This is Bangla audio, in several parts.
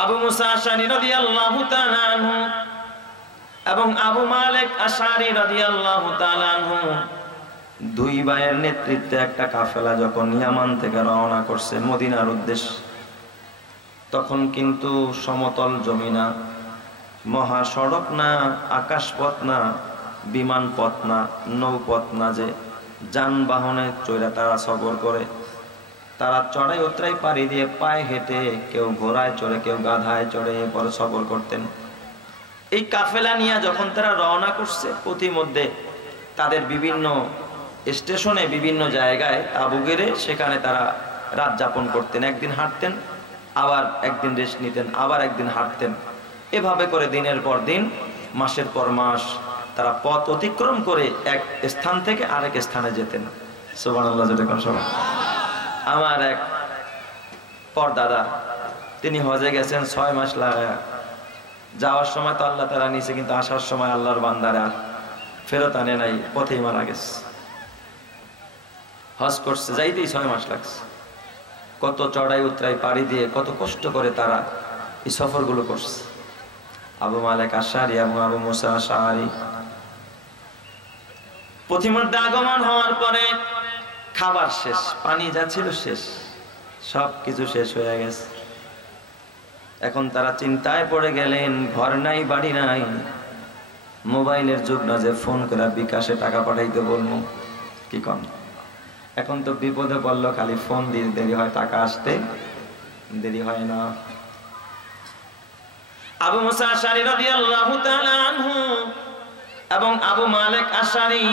আবু মুসা আশআরী রাদিয়াল্লাহু তাআলা আনহু এবং আবু মালিক আশআরী রাদিয়াল্লাহু তাআলা আনহু দুই ভাইয়ের নেতৃত্বে একটা কাফেলা যখন ইয়ামান থেকে রওনা করছে মদিনার উদ্দেশ্যে, তখন কিন্তু সমতল জমি না, মহাসড়ক না, আকাশপথ না, বিমান পথ না, নৌপথ না, যে যানবাহনে চড়ে তারা সফর করে। তারা চড়াই উতরাই পাড়ি দিয়ে পায়ে হেঁটে, কেউ ঘোড়ায় চড়ে, কেউ গাধায় চড়ে এরপর সফর করতেন। এই কাফেলা নিয়ে যখন তারা রওনা করছে, প্রতিমধ্যে তাদের বিভিন্ন স্টেশনে বিভিন্ন জায়গায় তাঁবু গেড়ে সেখানে তারা রাত যাপন করতেন। একদিন হাঁটতেন, আবার একদিন রেস্ট নিতেন, আবার একদিন হাঁটতেন। এভাবে করে দিনের পর দিন, মাসের পর মাস তারা পথ অতিক্রম করে এক স্থান থেকে আরেক স্থানে যেতেন। সুবহানাল্লাহ। সবাই আমার এক পরদাদা, তিনি হজে গেছেন 6 মাস লাগায়। যাওয়ার সময় তো আল্লাহ তাআলা নিচে, কিন্তু আসার সময় আল্লাহর বান্দারা ফেরত আনে নাই, পথেই মারা গেছে। হজ করছে, যাইতেই 6 মাস লাগছে। কত চড়াই উতরাই পাড়ি দিয়ে, কত কষ্ট করে তারা এই সফরগুলো করছে। আবু মালিক আশআরী এবং আবু মুসা আশআরী প্রতিমধ্যে আগমন হওয়ার পরে খাবার শেষ, পানি যা ছিল শেষ, সব কিছু শেষ হয়ে গেছে। এখন তারা চিন্তায় পড়ে গেলেন, ঘর নাই, বাড়ি নাই, মোবাইলের যুগ না যে ফোন করে বিকাশে টাকা পাঠাইতে বলবো, কি কম। এখন তো বিপদে পড়লো, খালি ফোন দিয়ে দেরি হয়, টাকা আসতে দেরি হয় না। আবু মুসা আশআরী রাদিয়াল্লাহু তাআলা আনহু এবং আবু মালিক আশআরী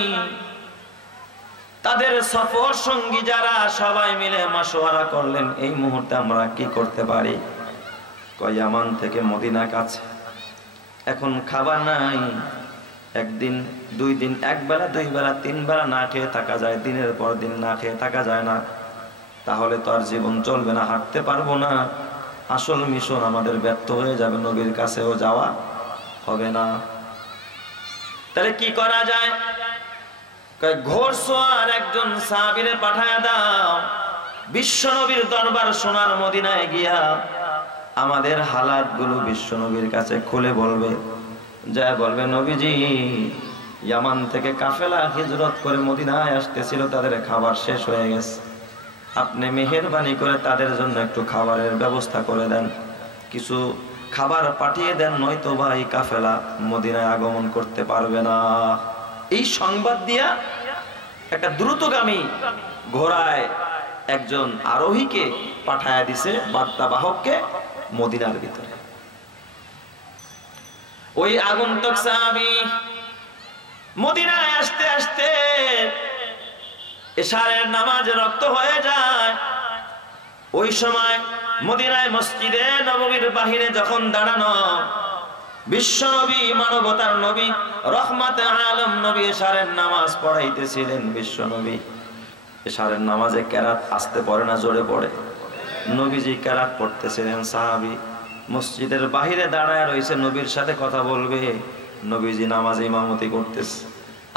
তাদের সফর সঙ্গী যারা, সবাই মিলে মাশওয়ারা করলেন, এই মুহূর্তে আমরা কি করতে পারি। ইয়ামান থেকে মদিনা কাছে, এখন খাবার নাই, একদিন, 2 দিন, 1 বেলা, 2 বেলা, 3 বেলা না খেয়ে থাকা যায়, দিনের পর দিন না খেয়ে থাকা যায় না, তাহলে তো আর জীবন চলবে না, হাঁটতে পারবো না, আসল মিশন আমাদের ব্যর্থ হয়ে যাবে, নবীর কাছেও যাওয়া হবে না। তাহলে কি করা যায়? ঘোড়সওয়ার একজন সাহাবীরে পাঠায়া দাও, বিশ্ব নবীর দরবার সোনার মদিনায় গিয়া আমাদের হালাতগুলো বিশ্ব নবীর কাছে খুলে বলবে, যা বলবে, নবীজি ইয়ামান থেকে কাফেলা হিজরত করে মদিনায় আসতেছিল, তাদের খাবার শেষ হয়ে গেছে, আপনি মেহেরবানি করে তাদের জন্য একটু খাবারের ব্যবস্থা করে দেন, কিছু খাবার পাঠিয়ে দেন, নয়তো ভাই কাফেলা মদিনায় আগমন করতে পারবে না। এই সংবাদ দিয়া একটা দ্রুতগামী ঘোড়ায় একজন আরোহীকে পাঠায়া দিছে, বার্তাবাহককে, মদিনার ভিতরে। ওই আগন্তুক সাহাবী মদিনায় আসতে আসতে এশারের নামাজে রক্ত হয়ে যায়। ওই সময় মদিনায় মসজিদে নববীর বাহিরে যখন দাঁড়ানো বিশ্ব নবী, মানবতার নবী, রহমাতে আলম নবী এশারের নামাজ পড়াইতেছিলেন। বিশ্ব নবী এশারের নামাজে কেরাত আসতে পড়ে না, জোরে পড়ে। নবীজি কেরাত পড়তেছিলেন, সাহাবী মসজিদের বাহিরে দাঁড়ায় রয়েছে, নবীর সাথে কথা বলবে, নবীজি নামাজে ইমামতি করতেছে।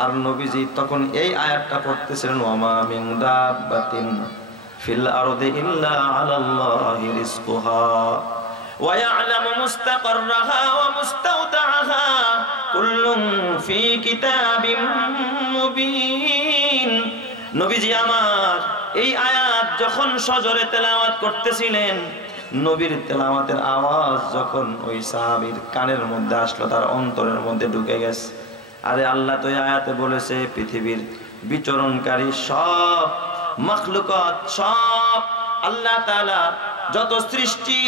আর নবীজি তখন এই আয়াতটা পড়তেছিলেন, ওয়ামা মিন দাব্বাতিন ফিল আরদি ইল্লা আলাল্লাহি রিজকুহা ওয়া ইয়ালামু মুস্তাকাররাহা ওয়া মুস্তাওদাআহা কুল্লুন ফি কিতাবিম মুবিন। নবীজি আমার এই আয়াত যখন সজরে তেলাওয়াত করতেছিলেন, নবীর তেলাওয়াতের আওয়াজ যখন ওই সাহাবীর কানের মধ্যে আসলো, তার অন্তরের মধ্যে ঢুকে গেছে। আরে আল্লাহ তো এই আয়াতে বলেছে, পৃথিবীর বিচরণকারী সব মাখলুকাত, সব আল্লাহ তাআলা যত সৃষ্টি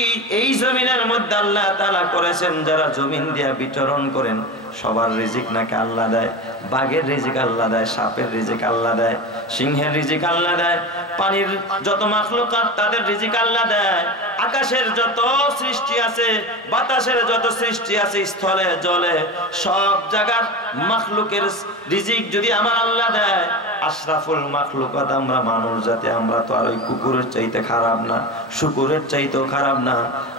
এই জমিনের মধ্যে আল্লাহ তাআলা করেছেন, যারা জমিন দিয়া বিচরণ করেন, সবার রিজিক নাকি আল্লাহ দেয়। বাঘের রিজিক আল্লাহ দেয়, সাপের রিজিক আল্লাহ দেয়, সিংহের রিজিক আল্লাহ দেয়, পানির যত মাখলুকাত তাদের রিজিক আল্লাহ দেয়, আকাশের যত সৃষ্টি আছে, বাতাসের যত সৃষ্টি আছে, স্থলে জলে সব জায়গার মাখলুকের রিজিক যদি আমার আল্লাহ দেয়, আশরাফুল মাখলুকাত আমরা মানুষ জাতি, আমরা তো আর ওই কুকুরের চাইতে খারাপ না, শুকুরের চাইতেও খারাপ না,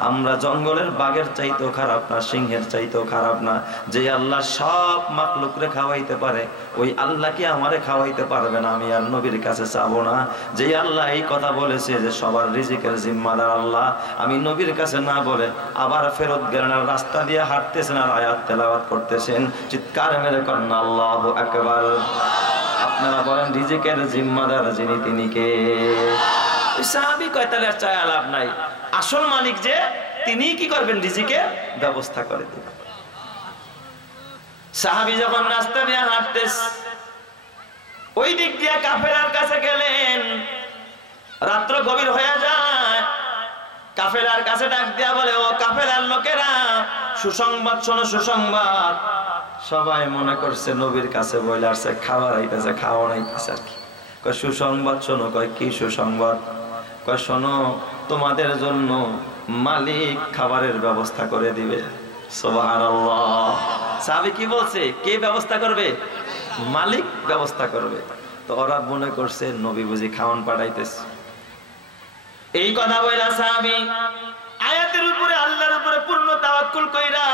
আমরা জঙ্গলের বাঘের চাইতেও খারাপ না, সিংহের চাইতেও খারাপ না। যে আল্লাহ সব মাখলুকরে খাওয়াইতে পারে, ওই আল্লাহ কি আমারে খাওয়াইতে পারবে না? আমি আর নবীর কাছে চাবো না। যে আল্লাহ এই কথা বলেছে যে সবার রিজিকের জিম্মাদার আল্লাহ, আমি নবীর কাছে না বলে আবার ফেরত গেলেন, আর রাস্তা দিয়ে হাঁটতেছেন আর আয়াত তেলাওয়াত করতেছেন, চিৎকার মেরে করেন আল্লাহু আকবার। আপনারা বলেন রিজিকের জিম্মাদার যিনি তিনি কে? সাহাবী কয় তাহলে আর চায় লাভ নাই, আসল মালিক যে তিনি কি করবেন? রিজিকের ব্যবস্থা করে দিবেন। সাহাবী যখন রাস্তা দিয়ে হাঁটতেছে, ওই দিক দিয়ে কাফেলার কাছে গেলেন, রাত্র গভীর হয়ে যায়। কাফেলার কাছে ডাক দিয়া বলে, ও কাফেলার লোকেরা, সুসংবাদ শোনো, সুসংবাদ। সবাই মনে করছে নবীর কাছে বলে আসছে, খাবার আইতেছে, খাওয়া নাইতেছে আর কি। কয় সুসংবাদ শোনো। কয় কি সুসংবাদ? কয় শোনো, তোমাদের জন্য মালিক খাবারের ব্যবস্থা করে দিবে। সুবহানাল্লাহ। সাহাবী কি বলছে? কে ব্যবস্থা করবে? মালিক ব্যবস্থা করবে। তো ওরা মনে করছে নবী বুঝি খাওয়ান পাঠাইতেছে। এই কথা বইলা সাহাবী আয়াতের উপরে, আল্লাহর উপরে পূর্ণ তাওয়াক্কুল কইরা,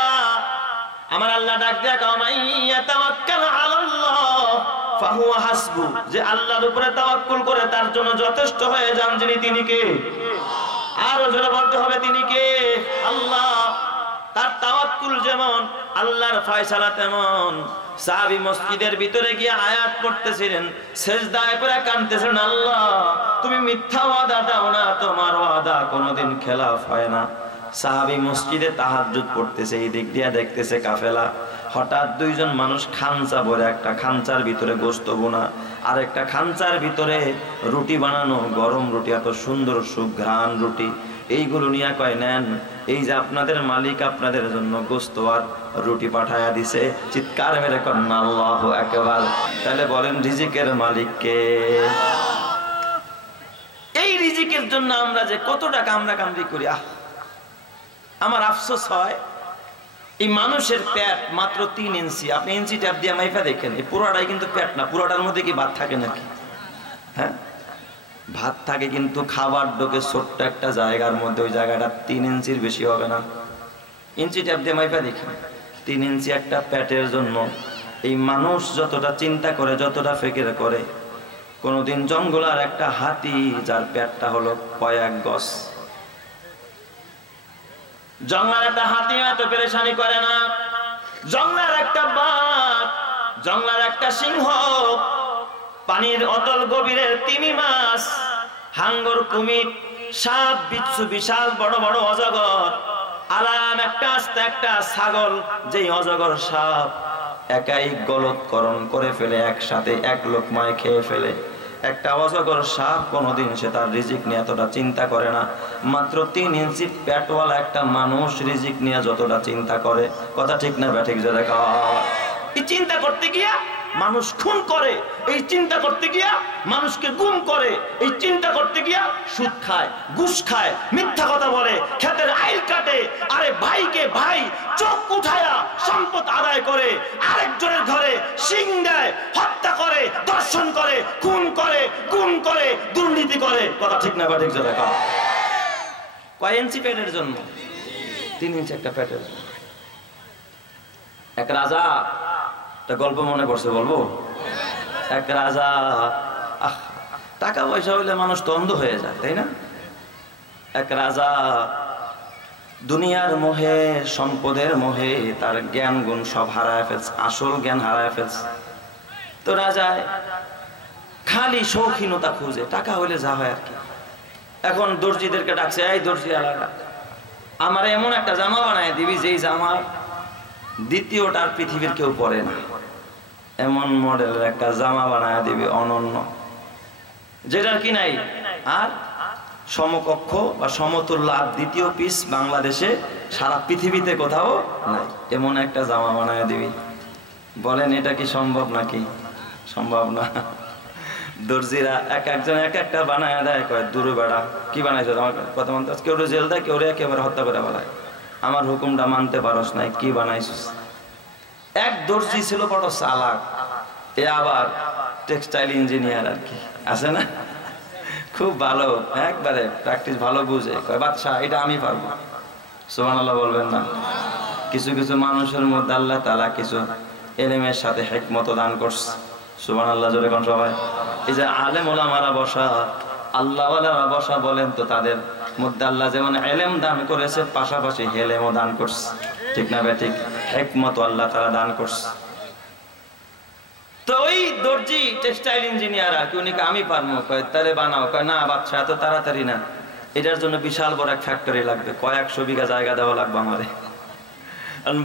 আমার আল্লাহ ডাক দেয়া কও, মাইয়া তাওয়াক্কাল আলাল্লাহ ফাহুয়া হাসবু, যে আল্লাহর উপরে তাওয়াক্কুল করে তার জন্য যথেষ্ট হয়ে যান যিনি তিনি কে? আরো জোরে বলতে হবে তিনি কে? আল্লাহ। তার তাওয়াক্কুল যেমন, আল্লাহর ফয়সালা তেমন। সাহাবী মসজিদের ভিতরে গিয়ে আয়াত পড়তেছিলেন, সিজদায় পড়ে কাঁদতেছেন, আল্লাহ তুমি মিথ্যা ওয়াদা দাও না, তোমার ওয়াদা কোনোদিন খেলাফ হয় না। সাহাবী মসজিদে তাহাজ্জুদ পড়তেছে, এই দিক দিয়ে দেখতেছে কাফেলা। হঠাৎ দুইজন মানুষ খাঞ্চা ভরে, একটা খাঞ্চার ভিতরে গোশত বোনা, আর একটা খাঞ্চার ভিতরে রুটি বানানো, গরম রুটি, এত সুন্দর সুঘ্রাণ রুটি। এইগুলো নিয়ে কয়, নেন, এই যে আপনাদের মালিক আপনাদের জন্য গোশত আর রুটি পাঠায়া দিছে। চিৎকার মেরে কন্যা আল্লাহু আকবার। তাহলে বলেন রিজিকের মালিক কে? এই রিজিকের জন্য আমরা যে কতটা কামড়াকামড়ি করি। আমার আফসোস হয়, এই মানুষের পেট মাত্র 3 ইঞ্চি। আপনি ইঞ্চি ট্যাপ দিয়ে মাইফা দেখেন, এই পুরোটাই কিন্তু পেট না। পুরোটার মধ্যে কি ভাত থাকে নাকি? হ্যাঁ, ভাত থাকে, কিন্তু খাবার ঢোকে ছোট্ট একটা জায়গার মধ্যে। ওই জায়গাটা 3 ইঞ্চির বেশি হবে না। ইঞ্চি ট্যাপ দিয়ে মাইফা দেখেন, 3 ইঞ্চি একটা পেটের জন্য এই মানুষ যতটা চিন্তা করে, যতটা ফিকির করে। কোনদিন জঙ্গলার একটা হাতি, যার পেটটা হলো কয়েক গজ, জঙ্গলার একটা হাতি এত পেরেশানি করে না। জঙ্গলার একটা বাঘ, জঙ্গলার একটা সিংহ, পানির অতল গভীরের তিমি মাছ, হাঙ্গর, কুমির, সাপ, বিচ্ছু, বিশাল বড় বড় অজগর, আলাম একটা আস্তে একটা ছাগল, যেই অজগর সাপ একাই গলৎকরণ করে ফেলে, একসাথে এক লোকমায় খেয়ে ফেলে। একটা অজগর সাপ কোনোদিন সে তার রিজিক নিয়ে এতটা চিন্তা করে না। মাত্র 3 ইঞ্চি পেটওয়ালা একটা মানুষ রিজিক নিয়ে যতটা চিন্তা করে। কথা ঠিক না ব্যাঠিক? যারা এই চিন্তা করতে গিয়া মানুষ খুন করে, এই চিন্তা করতে গিয়া মানুষকে গুম করে, এই চিন্তা করতে গিয়া সুদ খায়, ঘুষ খায়, মিথ্যা কথা বলে, ক্ষেতের আইল কাটে, আরে ভাইকে ভাই চোখ উঠায়া সম্পদ আদায় করে, আরেকজনের ঘরে শিং দেয়, হত্যা করে, দর্শন করে, খুন করে, গুম করে, দুর্নীতি করে। কথা ঠিক না ব্যাঠিক? যারা কয় ইঞ্চি পেটের জন্য? 3 ইঞ্চি একটা পেটের জন্য। এক রাজা, গল্প মনে পড়ছে, বলবো? এক রাজা, টাকা পয়সা হইলে মানুষ তো অন্ধ হয়ে যায়, তাই না? এক রাজা দুনিয়ার মোহে, সম্পদের মোহে তার জ্ঞান গুণ সব হারায় ফেলছে, আসল জ্ঞান হারায় ফেলছে। তো রাজায় খালি শৌখিনতা খুঁজে, টাকা হইলে যা হয় আর কি। এখন দর্জিদেরকে ডাকছে, এই দর্জি আলাদা, আমার এমন একটা জামা বানায় দিবি যেই জামা দ্বিতীয়টার পৃথিবীর কেউ পরে না। এমন মডেলের একটা জামা বানায় দিবি অনন্য, যেটার কি নাই আর সমকক্ষ বা সমতুল্য আর দ্বিতীয় পিস বাংলাদেশে সারা পৃথিবীতে কোথাও নাই। এমন একটা জামা বানায় দিবি। বলেন এটা কি সম্ভব নাকি? সম্ভব না। দর্জিরা এক একজন এক একটা বানায় দেয়, কয় দূরে বেড়া কি বানাইছো? আমার কথা মানতে, কেউ জেল দেয়, কেউ একেবারে হত্যা করে বেড়ায়। আমার হুকুমটা মানতে পারস নাই, কি বানাইছিস? এক দর্জি ছিল বড় চালাক, এ আবার টেক্সটাইল ইঞ্জিনিয়ার আর কি, আছে না, খুব ভালো, একবারে প্র্যাকটিস ভালো বুঝে। কয় বাদশা এটা আমি পারবো। সুবহানাল্লাহ বলবেন না? কিছু কিছু মানুষের মধ্যে আল্লাহ তাআলা কিছু ইলমের সাথে হিকমত দান করছে। সুবহানাল্লাহ জোরে কোন সবাই। এই যে আলেম ওলামারা বসা, আল্লাহওয়ালারা বসা, বলেন তো তাদের মধ্যে আল্লাহ যেমন ইলম দান করেছে, পাশাপাশি হেলেমও দান করছে, ঠিক না ভাই? ঠিক, হিকমত আল্লাহ তাআলা দান করছে। তো ওই দর্জি টেক্সটাইল ইঞ্জিনিয়ার আর কি, উনি আমি পারবো। কয় তারে বানাও। কয় না বাচ্চা, এত তাড়াতাড়ি না, এটার জন্য বিশাল বড় এক ফ্যাক্টরি লাগবে, কয়েকশো বিঘা জায়গা দেওয়া লাগবে আমারে।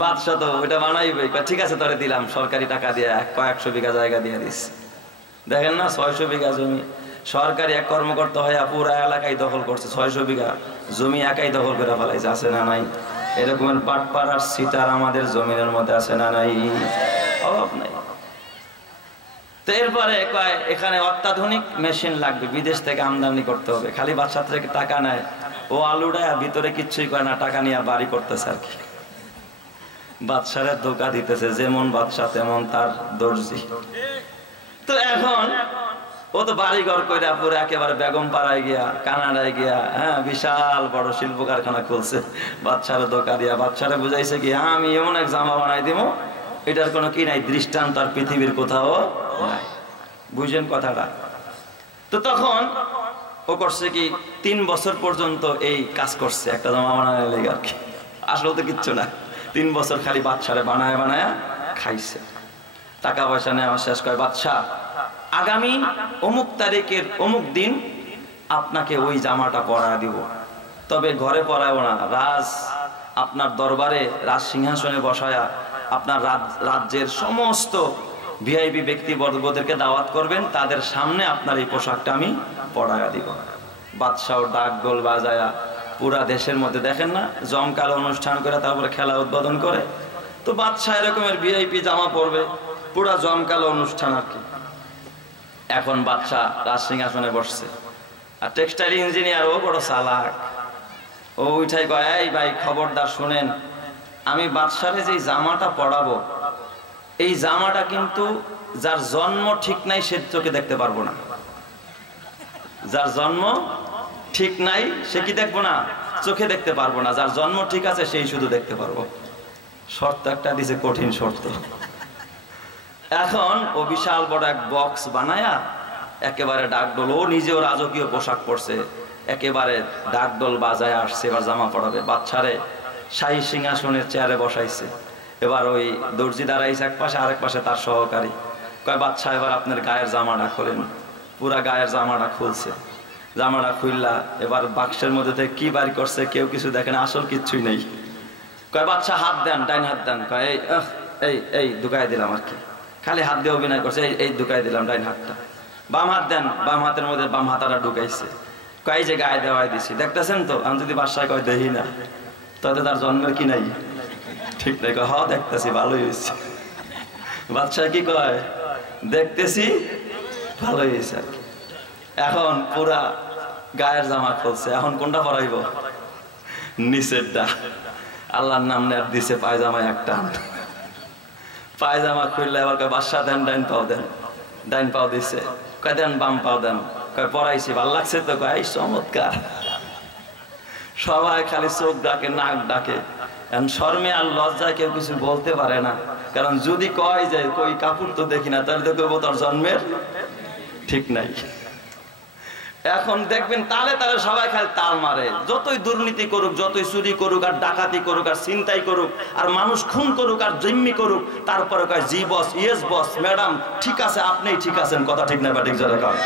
বাদশা তো ওইটা বানাইবে। ঠিক আছে তোরে দিলাম, সরকারি টাকা দিয়ে কয়েকশো বিঘা জায়গা দিয়ে দিস। দেখেন না, 600 বিঘা জমি সরকারি এক কর্মকর্তা হয়ে পুরা এলাকায় দখল করছে। 600 বিঘা জমি একাই দখল করে ফেলাইছে, আছে না নাই? এরকমের পাটপাড় আর সিটার আমাদের জমিনের মধ্যে আছে না নাই? অভাব নাই। তো এরপরে কয় এখানে অত্যাধুনিক মেশিন লাগবে, বিদেশ থেকে আমদানি করতে হবে। খালি বাদশা থেকে টাকা নেয়, ও আলুটায় ভিতরে কিচ্ছুই করে না, টাকা নিয়ে বাড়ি করতেছে আর কি। বাদশারে ধোকা দিতেছে, যেমন বাদশা তেমন তার দর্জি। তো এখন ও তো বাড়িঘর কইরা পুরো একেবারে বেগম পাড়ায় গিয়া, কানাডায় গিয়া, হ্যাঁ, বিশাল বড় শিল্প কারখানা খুলছে। বাদশারে ধোকা দিয়া বাদশারে বুঝাইছে কি, আমি এমন এক জামা বানাই দিব, এটার কোনো কি নাই, দৃষ্টান্ত আর পৃথিবীর কোথাও নাই। বুঝেন কথাটা? তো তখন ও করছে কি, 3 বছর পর্যন্ত এই কাজ করছে একটা জামা বানানোর লেগে আর কি। আসলে তো কিচ্ছু না, 3 বছর খালি বাদশারে বানায় বানায় খাইছে। টাকা পয়সা নেওয়া শেষ। করে বাদশা, আগামী অমুক তারিখের অমুক দিন আপনাকে ওই জামাটা পরায় দিব, তবে ঘরে পরাবো না, আপনার দরবারে রাজ সিংহাসনে বসায়া আপনার রাজ্যের সমস্ত ভিআইপি ব্যক্তিবর্গদেরকে দাওয়াত করবেন, তাদের সামনে আপনার এই পোশাকটা আমি পরায়া দিব। বাদশাহ ডাক গোল বাজায়া পুরা দেশের মধ্যে, দেখেন না, জমকালো অনুষ্ঠান করে তারপরে খেলা উদ্বোধন করে। তো বাদশাহ এরকমের ভিআইপি জামা পরবে, পুরা জমকালো অনুষ্ঠান আর কি। এখন বাদশাহ রাজ সিংহাসনে বসছে, আর টেক্সটাইল ইঞ্জিনিয়ার ও বড় চালাক, ও উঠাই কয়, এই ভাই খবরদার শুনেন, আমি বাদশারে যে জামাটা পরাবো, এই জামাটা কিন্তু যার জন্ম ঠিক নাই সে চোখে দেখতে পারবো না। যার জন্ম ঠিক নাই সে কি দেখবো না, চোখে দেখতে পারবো না। যার জন্ম ঠিক আছে সেই শুধু দেখতে পারবো। শর্ত একটা দিছে, কঠিন শর্ত। এখন ও বিশাল বড় এক বক্স বানায়া একেবারে ডাকডোল, ও নিজেও রাজকীয় পোশাক পরছে, একেবারে ডাকডোল বাজায় আসছে। এবার জামা পড়াবে বাদশারে, শাহী সিংহাসনের চেয়ারে বসাইছে। এবার ওই দর্জি দাঁড়াইছে এক পাশে, আরেক পাশে তার সহকারী। কয় বাদশা, এবার আপনার গায়ের জামাটা খোলেন। পুরা গায়ের জামাটা খুলছে। জামাটা খুললা, এবার বাক্সের মধ্যে থেকে কি বাড়ি করছে কেউ কিছু দেখে না, আসল কিচ্ছুই নেই। কয় বাদশা হাত দেন, ডাইন হাত দেন। কয় এই এই ঢুকাই দিলাম আর কি, খালি হাত দিয়ে অভিনয় করছে, এই ঢুকাই দিলাম ডাইন হাতটা। বাম হাত দেন, বাম হাতের মধ্যে বাম হাতাটা ঢুকাইছে। কয় যে গায়ে দেওয়াই দিছি, দেখতেছেন তো? আমি যদি বাদশায় কয় দেখি না, তাতে তার জন্মের কি নাই, ঠিক নাই? কয় হ্যাঁ দেখতেছি, ভালোই হয়েছে। বাদশা কি কয়, দেখতেছি ভালোই হয়েছে আর কি। এখন পুরা গায়ের জামা খুলছে, এখন কোনটা পরাইব? নিচেরটা। আল্লাহর নাম নেয়ার দিছে পায়জামায় একটা। পায়জামা খুললে এবার কয় বাদশা দেন, ডাইন পাও দেন। ডাইন পাও দিছে। কয় দেন বাম পাও দেন। কয় পরাইছি, ভাল লাগছে তো? কয় চমৎকার। সবাই খালি চোখ ডাকে, নাক ডাকে। শর্মে আর লজ্জায় কেউ কিছু বলতে পারে না, কারণ যদি কয় যে কই কাপড় তো দেখি না, তাহলে তো কেউ তোর জন্মের ঠিক নাই। এখন দেখবেন তালে তালে সবাই খালি তাল মারে, যতই দুর্নীতি করুক, যতই চুরি করুক, আর ডাকাতি করুক, আর ছিনতাই করুক, আর মানুষ খুন করুক, আর জিম্মি করুক, তারপরে কয় জি বস, ইয়েস বস, ম্যাডাম ঠিক আছে, আপনিই ঠিক আছেন। কথা ঠিক না ঠিক জোরে কান?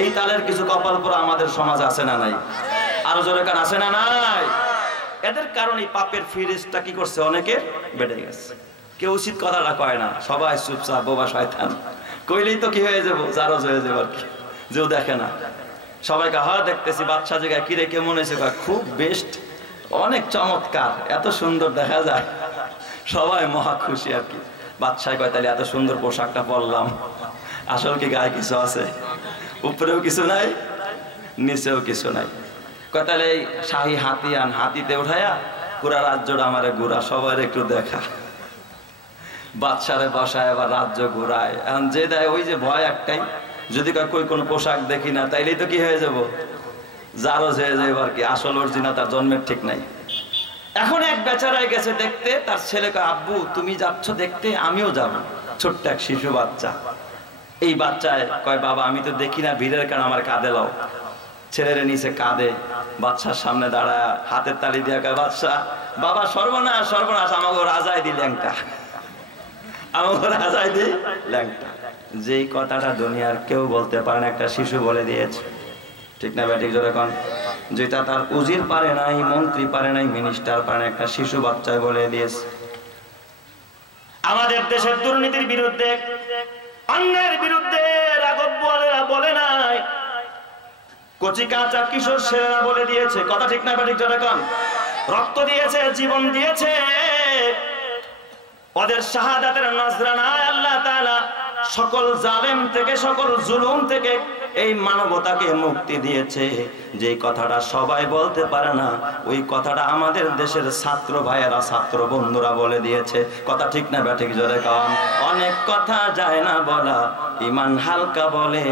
এই তালের কিছু কপাল পরা আমাদের সমাজ আছে না নাই? আরো জোরে কান, আছে না নাই? এদের কারণে পাপের ফিরিস্তা কি করছে, অনেকে বেড়ে গেছে। কেউ উচিত কথাটা কয় না, সবাই চুপচাপ, বোবা শয়তান। কইলেই তো কি হয়ে যাবো, জারজ হয়ে যাবো আর কি, যেও দেখে না। সবাইকে হা দেখতেছি, বাদশা জায়গায় কিরে কেমন হয়েছে? খুব বেস্ট, অনেক চমৎকার, এত সুন্দর দেখা যায়। সবাই মহা খুশি আর কি। বাদশাহ কয় তাহলে এত সুন্দর পোশাকটা পরলাম, আসল কি গায়ে কিছু আছে? উপরেও কিছু নাই, নিচেও কিছু নাই। কয় তাহলে এই শাহী হাতি আন, হাতিতে উঠাইয়া পুরা রাজ্যটা আমারে ঘুরা, সবার একটু দেখা। বাদশারে বসায়, এবার রাজ্য ঘুরায়। এখন যে দেয় ওই যে ভয় একটাই, যদি কই কোনো পোশাক দেখি না তাইলেই তো কি হয়ে যাব, জারজ হয়ে যাবে আর কি, আসল অরিজিনাল তার জন্মের ঠিক নাই। এখন এক বেচারায় গেছে দেখতে, তার ছেলেকে আব্বু তুমি যাচ্ছ দেখতে, আমিও যাব। ছোট্ট এক শিশু বাচ্চা, এই বাচ্চায় কয় বাবা আমি তো দেখি না, ভিড়ের কারণে আমার কাঁধে লাও। ছেলের নিচে কাঁদে, বাচ্চার সামনে দাঁড়ায় হাতের তালি দিয়ে কয় বাচ্চা বাবা সর্বনাশ সর্বনাশ, আমাকে রাজায় দি ল্যাংটা, আমাকে রাজায় দি ল্যাংটা। যেই কথাটা দুনিয়ার কেউ বলতে পারে না, একটা শিশু বলে দিয়েছে। ঠিক না ব্যাটিক জোরে কোন? যেটা তার উজির পারে নাই, মন্ত্রী পারে নাই, মিনিস্টার পারে না, একটা শিশু বাচ্চায় বলে দিয়েছে। আমাদের দেশের দুর্নীতির বিরুদ্ধে, অন্যের বিরুদ্ধে রাঘব বোয়ালেরা বলে নাই, কচি কাঁচা কিশোর ছেলেরা বলে দিয়েছে। কথা ঠিক না ব্যাটিক জোরে কোন? রক্ত দিয়েছে, জীবন দিয়েছে, ওদের শাহাদাতের নজরানায় আল্লাহ তাআলা সকল জালেম থেকে, সকল জুলুম থেকে এই মানবতাকে মুক্তি দিয়েছে। যে কথাটা সবাই বলতে পারে না, ওই কথাটা আমাদের দেশের ছাত্র ভাইয়েরা, ছাত্র বন্ধুরা বলে দিয়েছে। কথা ঠিক না ব্যাঠিক জোরে কাম? অনেক কথা যায় না বলা, ইমান হালকা বলে,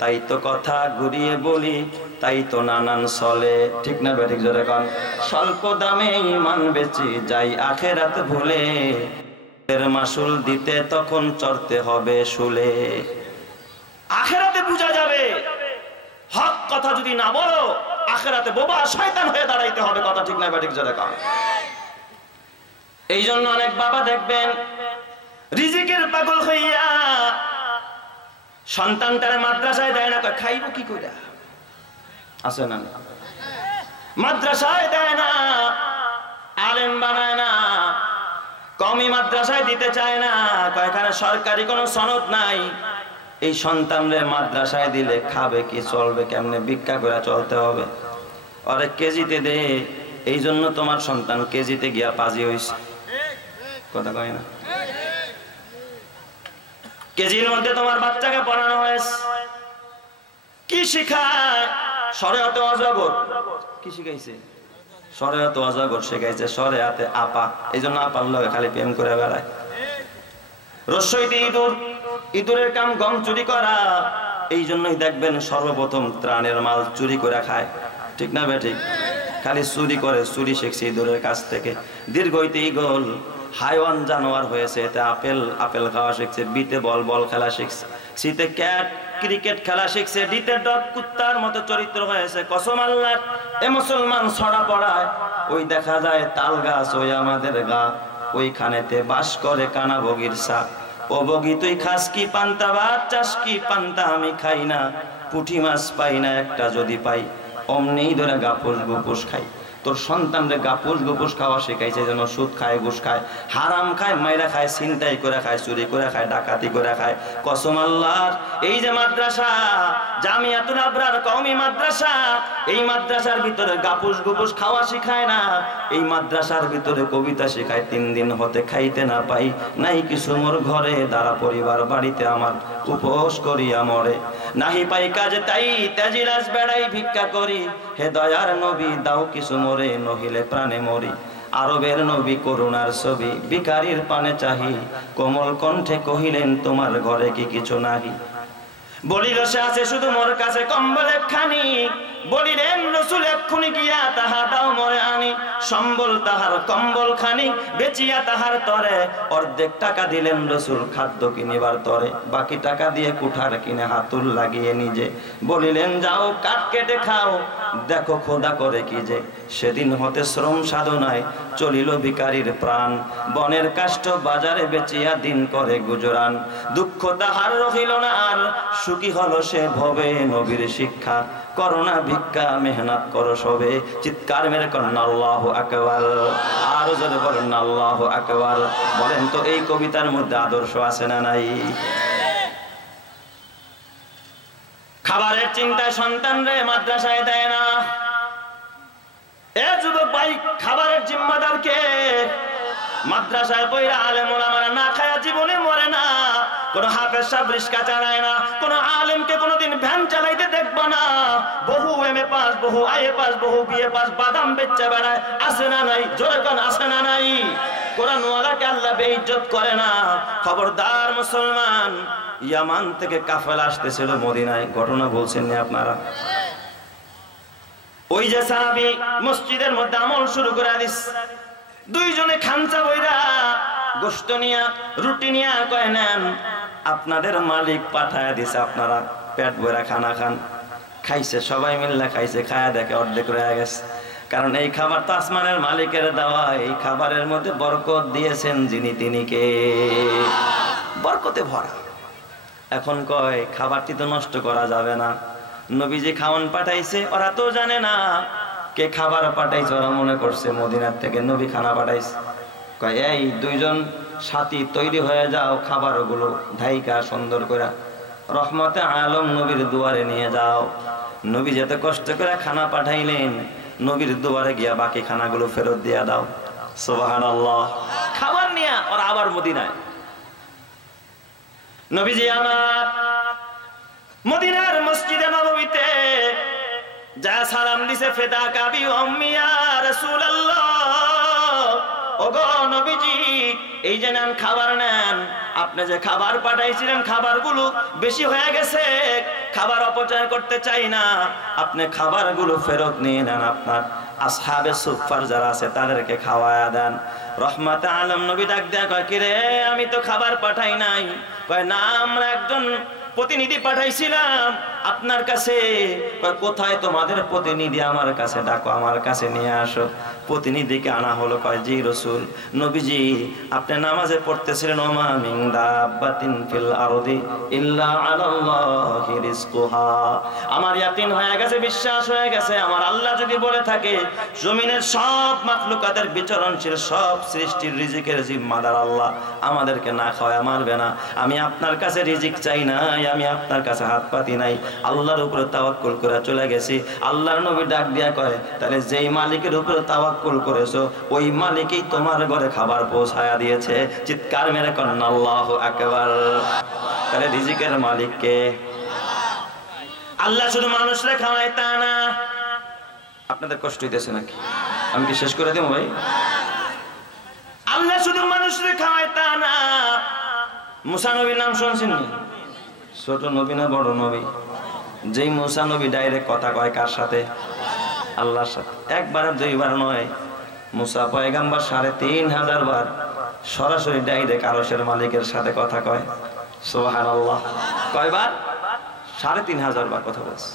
তাই তো কথা ঘুরিয়ে বলি, তাই তো নানান চলে। ঠিক না ব্যাঠিক জোরে কাম? স্বল্প দামে ইমান বেচি যাই আখেরাত ভুলে, এর মাসুল দিতে তখন চড়তে হবে শুলে। আখেরাতে বুঝা যাবে, হক কথা যদি না বলো আখেরাতে বোবা শয়তান হয়ে দাঁড়াইতে হবে। কথা ঠিক না ব্যাঠিক জোরে কাম? এই জন্য অনেক বাবা দেখবেন রিজিকের পাগল হইয়া সন্তানটারে মাদ্রাসায় দেয় না, খাইব কি করে, আছে না? মাদ্রাসায় দেয় না, আলেম বানায় না, কওমি মাদ্রাসায় দিতে চায় না, এখানে সরকারি কোনো সনদ নাই। এই সন্তানরে মাদ্রাসায় দিলে খাবে কি, চলবে কেমনে, ভিক্ষা করে চলতে হবে। আরে কেজিতে দে, এই জন্য তোমার সন্তান কেজিতে গিয়া পাজি হইছে। কথা কয় না? কেজির মধ্যে তোমার বাচ্চাকে পড়ানো হয়েছে, কি শিখায়? শরিয়তে অজগর কি শিখাইছে? শরিয়তে অজগর শিখাইছে, শরিয়তে আপা। এই জন্য আপার লগে খালি প্রেম করে বেড়ায়। রসইতে ইঁদুর, ইঁদুরের কাম গম চুরি করা। এই জন্যই দেখবেন সর্বপ্রথম ত্রাণের মাল চুরি করে খায়। ঠিক না বেঠিক? খালি চুরি করে, চুরি শিখছে ইঁদুরের কাছ থেকে। দীর্ঘইতে ইগল, হাইওয়ান জানোয়ার হয়েছে, এতে আপেল আপেল খাওয়া শিখছে, বিতে বল বল খেলা শিখছে, শীতে ক্যাট ক্রিকেট খেলা শিখছে, ডিতে ডগ কুত্তার মতো চরিত্র হয়েছে। কসম আল্লাহর, এ মুসলমান ছড়া পড়ায়, ওই দেখা যায় তাল গাছ ওই আমাদের গা, ওইখানেতে বাস করে কানা বগির সাপ। ও বগি তুই খাস কি পান্তা ভাত, চাস কি পান্তা, আমি খাই না, পুঁটি মাছ পাই না একটা, যদি পাই অমনি ধরে গাপুস গুপুস খাই। তোর সন্তানরে গাপুস গুপুস খাওয়া শেখাইছে, যেন সুদ খায়, ঘুষ খায়, হারাম খায়, মাইরা খায়, ছিনতাই করে খায়, চুরি করে খায়, ডাকাতি করে খায়। কসম আল্লাহর, এই যে মাদ্রাসা জামিয়াতুল আবরার কওমি মাদ্রাসা, এই মাদ্রাসার ভিতরে গাপুস গুপুস খাওয়া শিখায় না, এই মাদ্রাসার ভিতরে কবিতা শেখায়। 3 দিন হতে খাইতে না পাই, নাই কিছু মোর ঘরে, দ্বারা পরিবার বাড়িতে আমার উপোস করিয়া মরে। নাহি পাই কাজে তাই তেজিরাজ বেড়াই ভিক্ষা করি, হে দয়ার নবী দাও কিছু মোরে, নহিলে প্রাণে মরি। আরবের নবী করুণার ছবি, ভিখারির পানে চাহি, কোমল কণ্ঠে কহিলেন তোমার ঘরে কি কিছু নাহি। বলিল সে আছে শুধু মোর কাছে কম্বল একখানি, বলিলেন রসুল এক্ষুনি গিয়া তাহা দাও মরে আনি। সম্বল তাহার কম্বল খানি বেচিয়া তাহার তরে, অর্ধেক টাকা দিলেন রসুল খাদ্য কিনিবার তরে, বাকি টাকা দিয়ে কুঠার কিনে হাতুল লাগিয়ে নিজে বলিলেন যাও কাঠ কেটে খাও, দেখো খোদা করে কি যে। সেদিন হতে শ্রম সাধনায় চলিল ভিখারির প্রাণ, বনের কাষ্ঠ বাজারে বেচিয়া দিন করে গুজরান। দুঃখ তাহার রহিল না আর, সুখী হলো সে ভবে, নবীর শিক্ষা করোনা ভিক্ষা মেহনত করো সবে। চিৎকার মেরে করেন আল্লাহু আকবার, আর জোরে বলেন আল্লাহু আকবার। বলেন তো এই কবিতার মধ্যে আদর্শ আছে না নাই? খাবারের চিন্তায় সন্তান রে মাদ্রাসায় দেয় না। এ যুবক ভাই, খাবারের জিম্মাদার কে? মাদ্রাসায় পয়রা আলেম ওলামারা না খায়া জীবনে মরে না। কোন হাফেজ সাহেব রিস্কা চালায় না, কোন আলেমকে কোনদিন ভ্যান চালাইতে দেখবা না। বহু এমএ পাস, বহু আইএ পাস, বহু বিএ পাস, বাদাম বেচা বেড়ায়, আছে না নাই? জোরে কোন আছে না নাই? কোরআনওয়ালাকে আল্লাহ বেইজ্জত করে না। খবরদার মুসলমান, ইয়ামান থেকে কাফেলা আসতেছিল মদিনায়, ঘটনা বলছেন না আপনারা? ওই যে সাহাবী মসজিদের মধ্যে আমল শুরু করে দিস, দুইজনে খানচা বইরা গোশত নিয়া রুটি নিয়া কয় নেন, আপনাদের মালিক পাঠায় দিছে, আপনারা পেট ভরা খানা খান। খাইছে, সবাই মিল্লা খাইছে, খায়া দেখে অর্ধেক রয়ে গেছে। কারণ এই খাবার তো আসমানের মালিকের দেওয়া, এই খাবারের মধ্যে বরকত দিয়েছেন যিনি, তিনি কে? বরকতে ভরা। এখন কয় খাবারটি তো নষ্ট করা যাবে না, নবীজি খাওয়ান পাঠাইছে, ওরা তো জানে না কে খাবার পাঠাইছে, ওরা মনে করছে মদিনার থেকে নবী খানা পাঠাইছে। কয় এই দুইজন সাথী তৈরি হয়ে যাও, খাবারগুলো ধাইকা সুন্দর করে রহমতে আলম নবীর দুয়ারে নিয়ে যাও। নবী যেত কষ্ট করে খানা পাঠাইলেন, নবীর দুয়ারে গিয়া বাকি খানাগুলো ফেরত দিয়া দাও। সুবহানাল্লাহ। খাবার নিয়ে ওরা আবার মদিনায়। নবীজি আমার মদিনার মসজিদে নববীতে যা সালাম দিছে, ফিদাকা বি উম্মি ইয়া রাসূলুল্লাহ, ওগো নবীজি এই যে নেন খাবার নেন, আপনি যে খাবার পাঠাইছিলেন খাবারগুলো বেশি হয়ে গেছে, খাবার অপচয় করতে চাই না, আপনি খাবারগুলো ফেরত নিয়ে নেন, আপনার আসহাবে সুফফার যারা আছে তাদেরকে খাওয়ায়া দেন। রহমতে আলম নবী ডাক দেয়া কয়, কি রে আমি তো খাবার পাঠাই নাই। কয় না, আমরা একজন প্রতিনিধি পাঠাইছিলাম আপনার কাছে। কয় কোথায় তোমাদের প্রতিনিধি? আমার কাছে ডাকো, আমার কাছে নিয়ে আসো। প্রতিনিধিকে আনা হলো। কয় জি রাসূল, নবীজি আপনি নামাজে পড়তেছিলেন, ওমা মিন দাব্বাতিন ফিল আরদি ইল্লা আলাল্লাহি রিজকুহা। আমার ইয়াকিন হয়ে গেছে, বিশ্বাস হয়ে গেছে, আমার আল্লাহ যদি বলে থাকে জমিনের সব মাখলুকাতের বিচরণশীল সব সৃষ্টির রিজিকের জিম্মাদার আল্লাহ, আমাদেরকে না খাওয়ায় মারবে না। আমি আপনার কাছে রিজিক চাই নাই, আমি আপনার কাছে হাত পাতি নাই, আল্লাহর উপরে তাওয়াক্কুল করে চলে গেছি। আল্লাহর নবী ডাক দিয়া কয়, তাহলে যেই মালিকের উপরে তাওয়াক্কুল করেছো ওই মালিকই তোমার ঘরে খাবার পৌঁছায়া দিয়েছে। চিৎকার মেরে করেন আল্লাহু আকবার। তাহলে রিজিকের মালিক কে? আল্লাহ শুধু মানুষরে খাওয়ায় তা না। আপনাদের কষ্ট হইতেছে নাকি? আমি কি শেষ করে দেব ভাই? আল্লাহ শুধু মানুষরে খাওয়ায় তা না। মুসা নবীর নাম শুনছেন? ছোট নবী না বড় নবী? যেই মুসা নবী ডাইরেক্ট কথা কয় কার সাথে? আল্লাহর সাথে। একবার দুইবার নয়, মুসা পয়গাম্বর ৩৫০০ বার সরাসরি ডাইরেক্ট আরশের মালিকের সাথে কথা কয়। সুবহানাল্লাহ। কয়বার? ৩৫০০ বার কথা বলছে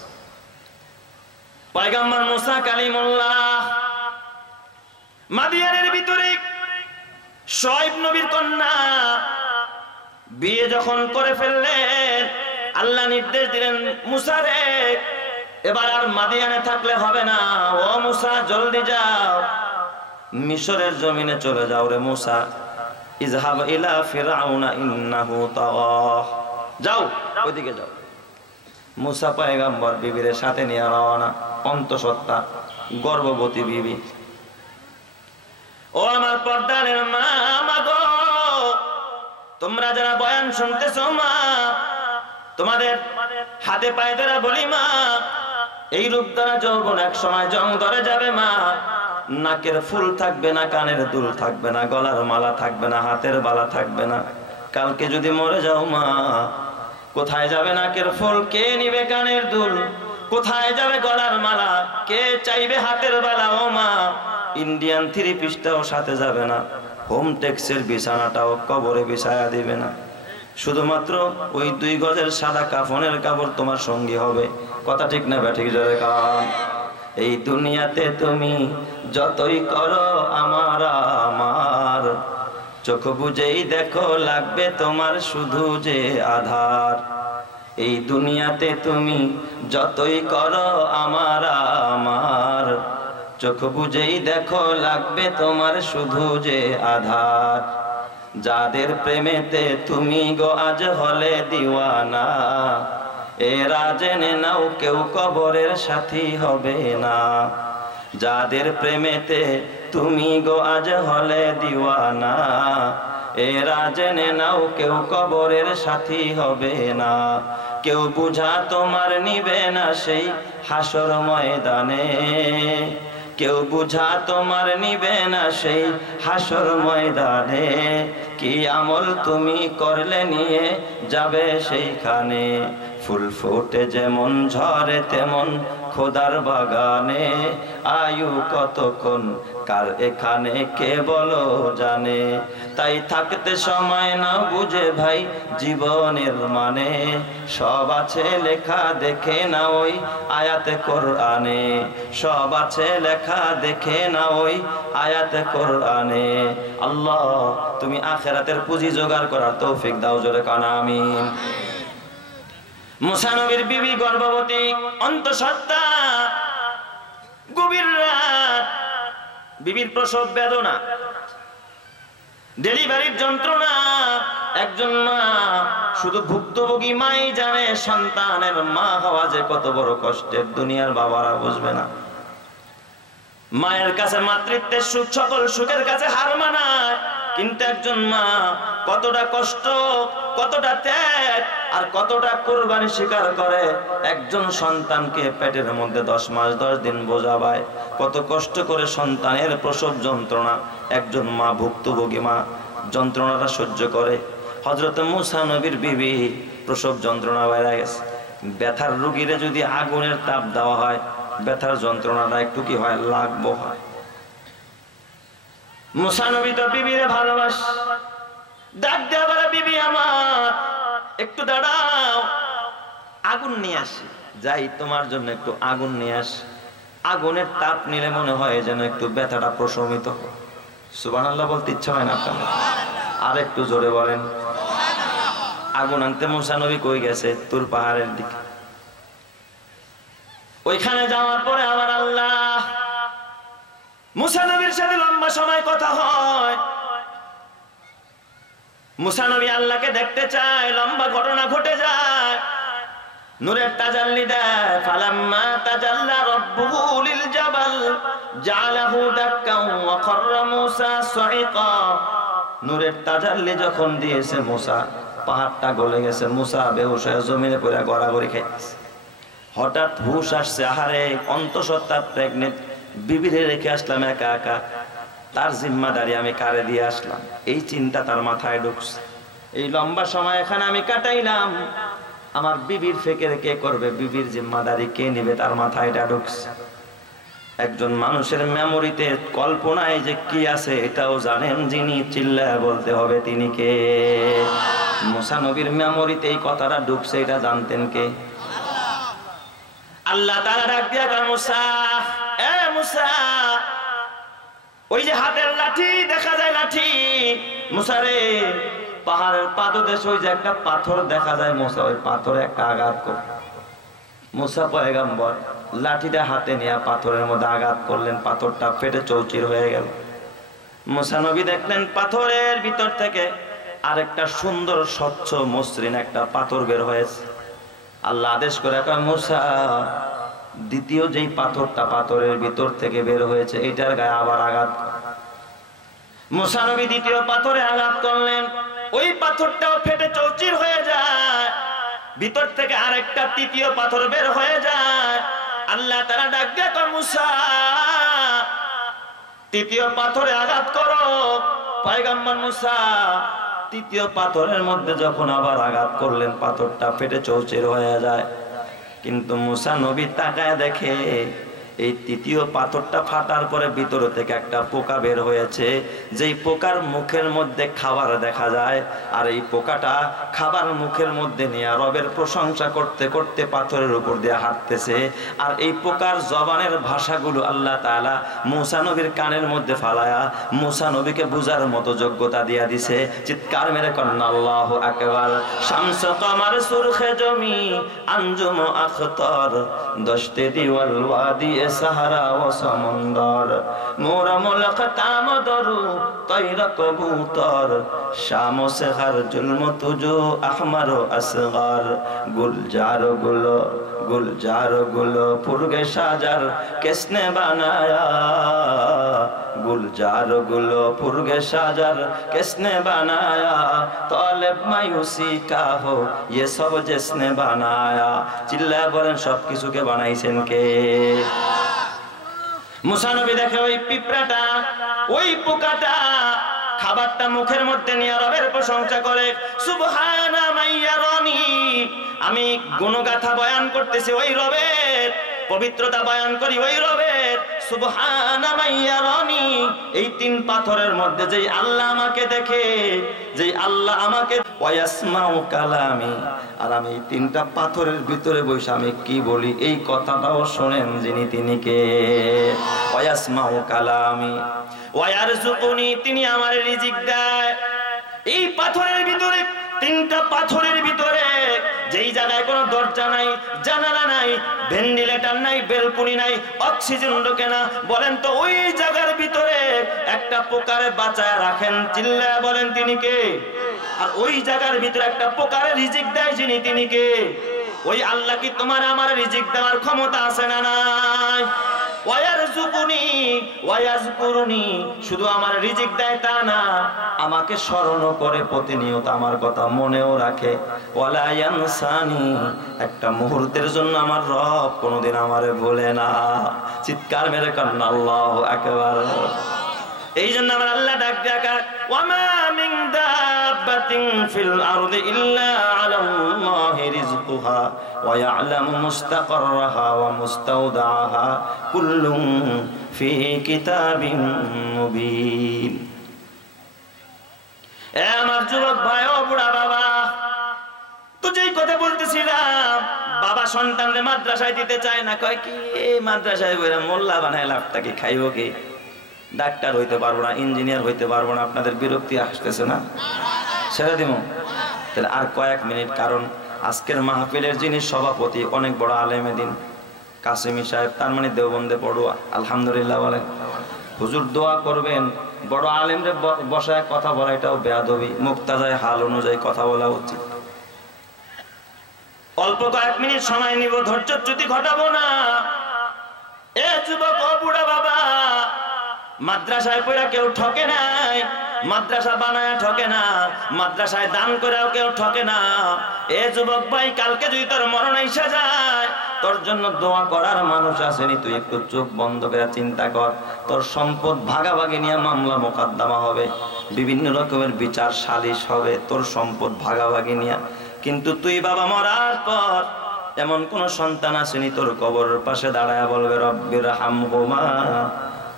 পয়গাম্বর মুসা কালিমুল্লাহ। মাদিয়ানের ভিতরে শুআয়ব নবীর কন্যা বিয়ে যখন করে ফেললেন, আল্লাহ নির্দেশ দিলেন মুসা রে এবার আর মাদিয়ানে থাকলে হবে না, ও মুসা জলদি যাও মিশরের জমিনে চলে যাও রে মুসা। ইযহাব ইলা ফিরআউনা ইন্নাহু তাগা, যাও ওইদিকে যাও। মুসা পয়গম্বর বিবির সাথে নিয়ে রওনা, অন্তঃসত্ত্বা গর্ভবতী বিবি। ও আমার পর্দার মা, মাগো তোমরা যারা বয়ান শুনতেছো মা, তোমাদের হাতে পায়ে ধরা বলি মা, এই রূপ দ্বারা যৌবন এক সময় জং ধরে যাবে মা। নাকের ফুল থাকবে না, কানের দুল থাকবে না, গলার মালা থাকবে না, হাতের বালা থাকবে না। কালকে যদি মরে যাও মা, কোথায় যাবে নাকের ফুল? কে নিবে কানের দুল? কোথায় যাবে গলার মালা? কে চাইবে হাতের বালা? ও মা, ইন্ডিয়ান 3 পিসটাও সাথে যাবে না, হোম টেক্সের বিছানাটাও কবরে বিছায়া দিবে না। শুধুমাত্র ওই 2 গজের সাদা কাফনের কাপড় তোমার সঙ্গী হবে। কথা ঠিক না ব্যাঠিক? জোরে কান। এই দুনিয়াতে তুমি যতই করো আমার আমার, চোখ বুঝেই দেখো লাগবে তোমার শুধু যে আধার। এই দুনিয়াতে তুমি যতই করো আমার আমার, চোখ বুঝেই দেখো লাগবে তোমার শুধু যে আধার। যাদের প্রেমেতে তুমি গো আজ হলে দিওয়ানা, এরা জেনে নাও কেউ কবরের সাথী হবে না। যাদের প্রেমেতে তুমি গো আজ হলে দিওয়ানা, এরা জেনে নাও কেউ কবরের সাথী হবে না। কেউ বুঝা তোমার নিবে না সেই হাসর ময়দানে, কেউ বুঝা তোমার নিবে না সেই হাসর ময়দানে, কি আমল তুমি করলে নিয়ে যাবে সেইখানে। ফুল ফুটে যেমন ঝরে তেমন খোদার বাগানে, আয়ু কতক্ষণ কার এখানে কে বলো জানে। তাই থাকতে সময় না বুঝে ভাই জীবনের মানে, সব আছে লেখা দেখে না ওই আয়াতে কোরআনে, সব আছে লেখা দেখে না ওই আয়াতে কোরআনে। আল্লাহ তুমি আখিরাতের পুঁজি জোগাড় করার তৌফিক দাও, জোরে কানা আমিন। মুসা নবীর বিবি গর্ভবতী, অন্তঃসত্ত্বা, গভীর রাত, বিবির প্রসব বেদনা, ডেলিভারির যন্ত্রণা। একজন মা, শুধু ভুক্তভোগী মাই জানে সন্তানের মা হওয়া যে কত বড় কষ্টের, দুনিয়ার বাবারা বুঝবে না। মায়ের কাছে মাতৃত্বের সুখ সকল সুখের কাছে হার মানায়, কিন্তু একজন মা কতটা কষ্ট, কতটা ত্যাগ আর কতটা কুরবানি স্বীকার করে একজন সন্তানকে পেটের মধ্যে 10 মাস 10 দিন বোঝাবায়, কত কষ্ট করে সন্তানের প্রসব যন্ত্রণা একজন মা, ভুক্তভোগী মা যন্ত্রণাটা সহ্য করে। হযরত মুসা নবীর বিবি প্রসব যন্ত্রণা বাইরে গেছে। ব্যথার রোগীরে যদি আগুনের তাপ দেওয়া হয়, ব্যথার যন্ত্রণাটা একটু কি হয়, লাগবো হয়। মুসা নবী তো বিবিরে ভালোবাস, ডাক দেয়া বলে, বিবি আমার একটু দাঁড়াও, আগুন নিয়ে আসি। যাই তোমার জন্য একটু আগুন নিয়ে আসি। আগুনের তাপ নিলে মনে হয় যেন একটু ব্যথাটা প্রশমিত হয়। সুবহানাল্লাহ বলতে ইচ্ছা হয় না আপনাদের? আর একটু জোরে বলেন। আগুন আনতে মুসা নবী কই গেছে? তুর পাহাড়ের দিকে। ওইখানে যাওয়ার পরে আমার আল্লাহ মুসা নবীর সাথে লম্বা সময় কথা হয়। মুসা নবী আল্লাহকে দেখতে চায়, লম্বা ঘটনা ঘটে যায়। নূরের তাজাল্লি দেয়। ফালাম্মা তাজাল্লা রাব্বুহু লিল জাবাল জাআলাহু দাক্কান ওয়া খাররা মুসা সাইকা। নূরের তাজাল্লি যখন দিয়েছে মুসা, পাহাড়টা গলে গেছে। মুসা বেহুশ হয়ে জমিনে পড়ে গড়াগড়ি খাইতেছে। হঠাৎ হুশ আসছে, আহারে অন্তঃসত্ত্বা প্রেগনেন্ট বিবিরে রেখে আসলাম একা একা, তার জিম্মাদারি আমি কারে দিয়ে আসলাম, এই চিন্তা তার মাথায় ঢুকছে। এই লম্বা সময় এখানে আমি কাটাইলাম, আমার বিবির ফিকির কে করবে, বিবির জিম্মাদারি কে নেবে, তার মাথায় এটা ঢুকছে। একজন মানুষের মেমোরিতে কল্পনায় যে কি আছে এটাও জানেন যিনি, চিল্লায় বলতে হবে তিনি কে। মুসা নবীর মেমোরিতে এই কথাটা ঢুকছে, এটা জানতেন কে? আল্লাহ তাআলা ডাক দিয়া কয়, মুসা, এ মুসা, ওই যে হাতের লাঠি দেখা যায়, লাঠি, মুসা রে, পাহাড়ের পাদদেশে ওই যে একটা পাথর দেখা যায়, মুসা ওই পাথরে একটা আঘাত কর। মুসা পয়গম্বর লাঠিটা হাতে নিয়ে পাথরের মধ্যে আঘাত করলেন, পাথরটা ফেটে চৌচির হয়ে গেল। মুসা নবী দেখলেন পাথরের ভিতর থেকে আরেকটা সুন্দর স্বচ্ছ মসৃণ একটা পাথর বের হয়েছে। আল্লাহ আদেশ করে কয়, মুসা, দ্বিতীয় যেই পাথরটা পাথরের ভিতর থেকে বের হয়েছে এটার গায়ে আবার আঘাত। মুসা নবী দ্বিতীয় পাথরে আঘাত করলেন, ওই পাথরটাও ফেটে চৌচির হয়ে যায়, ভিতর থেকে আরেকটা তৃতীয় পাথর বের হয়ে যায়। আল্লাহ তাআলা ডাক দিয়ে কয়, মুসা, তৃতীয় পাথরে আঘাত করো। পয়গম্বর মুসা তৃতীয় পাথরের মধ্যে যখন আবার আঘাত করলেন, পাথরটা ফেটে চৌচির হয়ে যায়। কিন্তু মুসা নবী তাকায় দেখে এই তৃতীয় পাথরটা ফাটার পরে ভিতর থেকে একটা পোকা বের হয়েছে, যেই পোকার মুখের মধ্যে খাবার দেখা যায়। আর এই পোকাটা খাবার মুখের মধ্যে নিয়ে রবের প্রশংসা করতে করতে পাথরের উপর দিয়ে হাঁটতেছে। আর এই পোকার জবানের ভাষাগুলো আল্লাহ তাআলা মুসা নবীর কানের মধ্যে ফালায়া মুসা নবীকে বুঝার মতো যোগ্যতা দিয়া দিছে। চিৎকার মেরে কন্যা আল্লাহু আকবার। শামস কমার সুরখে জমি আঞ্জুম আখতার, দশতে দিওয়াল ওয়াদি সাহারা ও সমুন্দর, মোরা মুলক তামদরু তৈর কবুতর, শামো সে হর জুলম তুজো আহমর আসগর, গুলজার গুলো गुलजार गुलो पुरगे साजार किसने बनाया, गुलजार गुलो पुरगे साजार किसने बनाया, तौलेब मायूसी का हो ये सब जिसने बनाया। चिल्ला बोलें सब किसुके बनाइছেন কে? মুসা নবী দেখে ওই পিঁপড়াটা, ওই পোকাটা খাবারটা মুখের মধ্যে নিয়ে রবের প্রশংসা করে, সুবহানা মাইয়ারানি, আমি গুণগাথা বয়ান করতেছি ওই রবের, পবিত্রতা বয়ান করি ওই রবের, সুবহানা মাইয়ারানি। এই তিন পাথরের মধ্যে যেই আল্লাহ আমাকে দেখে, যেই আল্লাহ আমাকে, ওয়াসমাউ কালামি, আর আমি এই তিনটা পাথরের ভিতরে বসে আমি কি বলি এই কথাটাও শোনেন যিনি, তিনি কে? ওয়াসমাউ কালামি ওয়ারযুকুনি, তিনি আমার রিজিক দেয়। এই পাথরের ভিতরে, তিনটা পাথরের ভিতরে, যেই জায়গায় কোনো দরজা নাই, জানালা নাই, ভেন্টিলেটর নাই, বেলকুনি নাই, অক্সিজেন ঢোকে না, বলেন তো ওই জায়গার ভিতরে একটা পোকারে বাঁচায় রাখেন, চিল্লায়া বলেন তিনি কে? আর ওই জায়গার ভিতরে একটা পোকারে রিজিক দেয় যিনি, তিনি কে? ওই আল্লাহ কি তোমার আমার রিজিক দেওয়ার ক্ষমতা আছে না নাই? ওয়ারযুকুনি ওয়ায়াজকুরুনি, শুধু আমার রিজিক দেয় তা না, আমাকে স্মরণ করে প্রতিনিয়ত আমার কথা মনেও রাখে। ওয়ালা ইয়ানসানি, একটা মুহূর্তের জন্য আমার রব কোনোদিন আমারে ভুলে না। চিৎকার মেরে কান্না আল্লাহু আকবার। এই জন্য আমার আল্লাহ ডাক ডাকা, ওয়ামা মিন দাব্বাতিন ফিল আরদি ইল্লা আলাল্লাহি রিজকুহা ওয়া ইয়ালামু মুস্তাকাররাহা ওয়া মুস্তাওদাআহা কুল্লুন ফি কিতাবিন মুবিন। এ আমার যুবক ভাই ও বুড়া বাবা, তো যেই কথা বলতেছিলাম, বাবা সন্তানকে মাদ্রাসায় দিতে চায় না, কয় কি মাদ্রাসায় বইরা মোল্লা বানায় লাভটা কি, খাইব কি? ডাক্তার হইতে পারবো না, ইঞ্জিনিয়ার হইতে পারবো না, আপনাদের বিরক্তি আসতেছে না? ছেড়ে দিব তাহলে আর কয়েক মিনিট। কারণ আজকের মাহফিলের যিনি সভাপতি, অনেক বড় আলেমে দিন কাসেমি সাহেব, তার মানে দেওবন্দে পড়ুয়া, আলহামদুলিল্লাহ বলেন। হুজুর দোয়া করবেন, বড় আলেমরে বসায় কথা বলা এটাও বেয়াদবি, মুক্তাজায় হাল অনুযায়ী কথা বলা উচিত। অল্প কয়েক মিনিট সময় নিব, ধৈর্যচ্যুতি ঘটাবো না। এ যুবক ও বুড়া বাবা, মাদ্রাসায় পড়া কেউ ঠকে নাই, মাদ্রাসা বানায় ঠকে না, মাদ্রাসায় দান করেও কেউ ঠকে না। এ যুবক ভাই, কালকে যদি তোর মরণ এসে যায়, তোর জন্য দোয়া করার মানুষ আসেনি। তুই একটু চোখ বন্ধ করে চিন্তা কর, তোর সম্পদ ভাগাভাগি নিয়ে মামলা মোকদ্দমা হবে, বিভিন্ন রকমের বিচার সালিশ হবে তোর সম্পদ ভাগাভাগি নিয়ে। কিন্তু তুই বাবা মরার পর এমন কোন সন্তান আসেনি তোর কবরের পাশে দাঁড়ায় বলবে রব্বির হামহুমা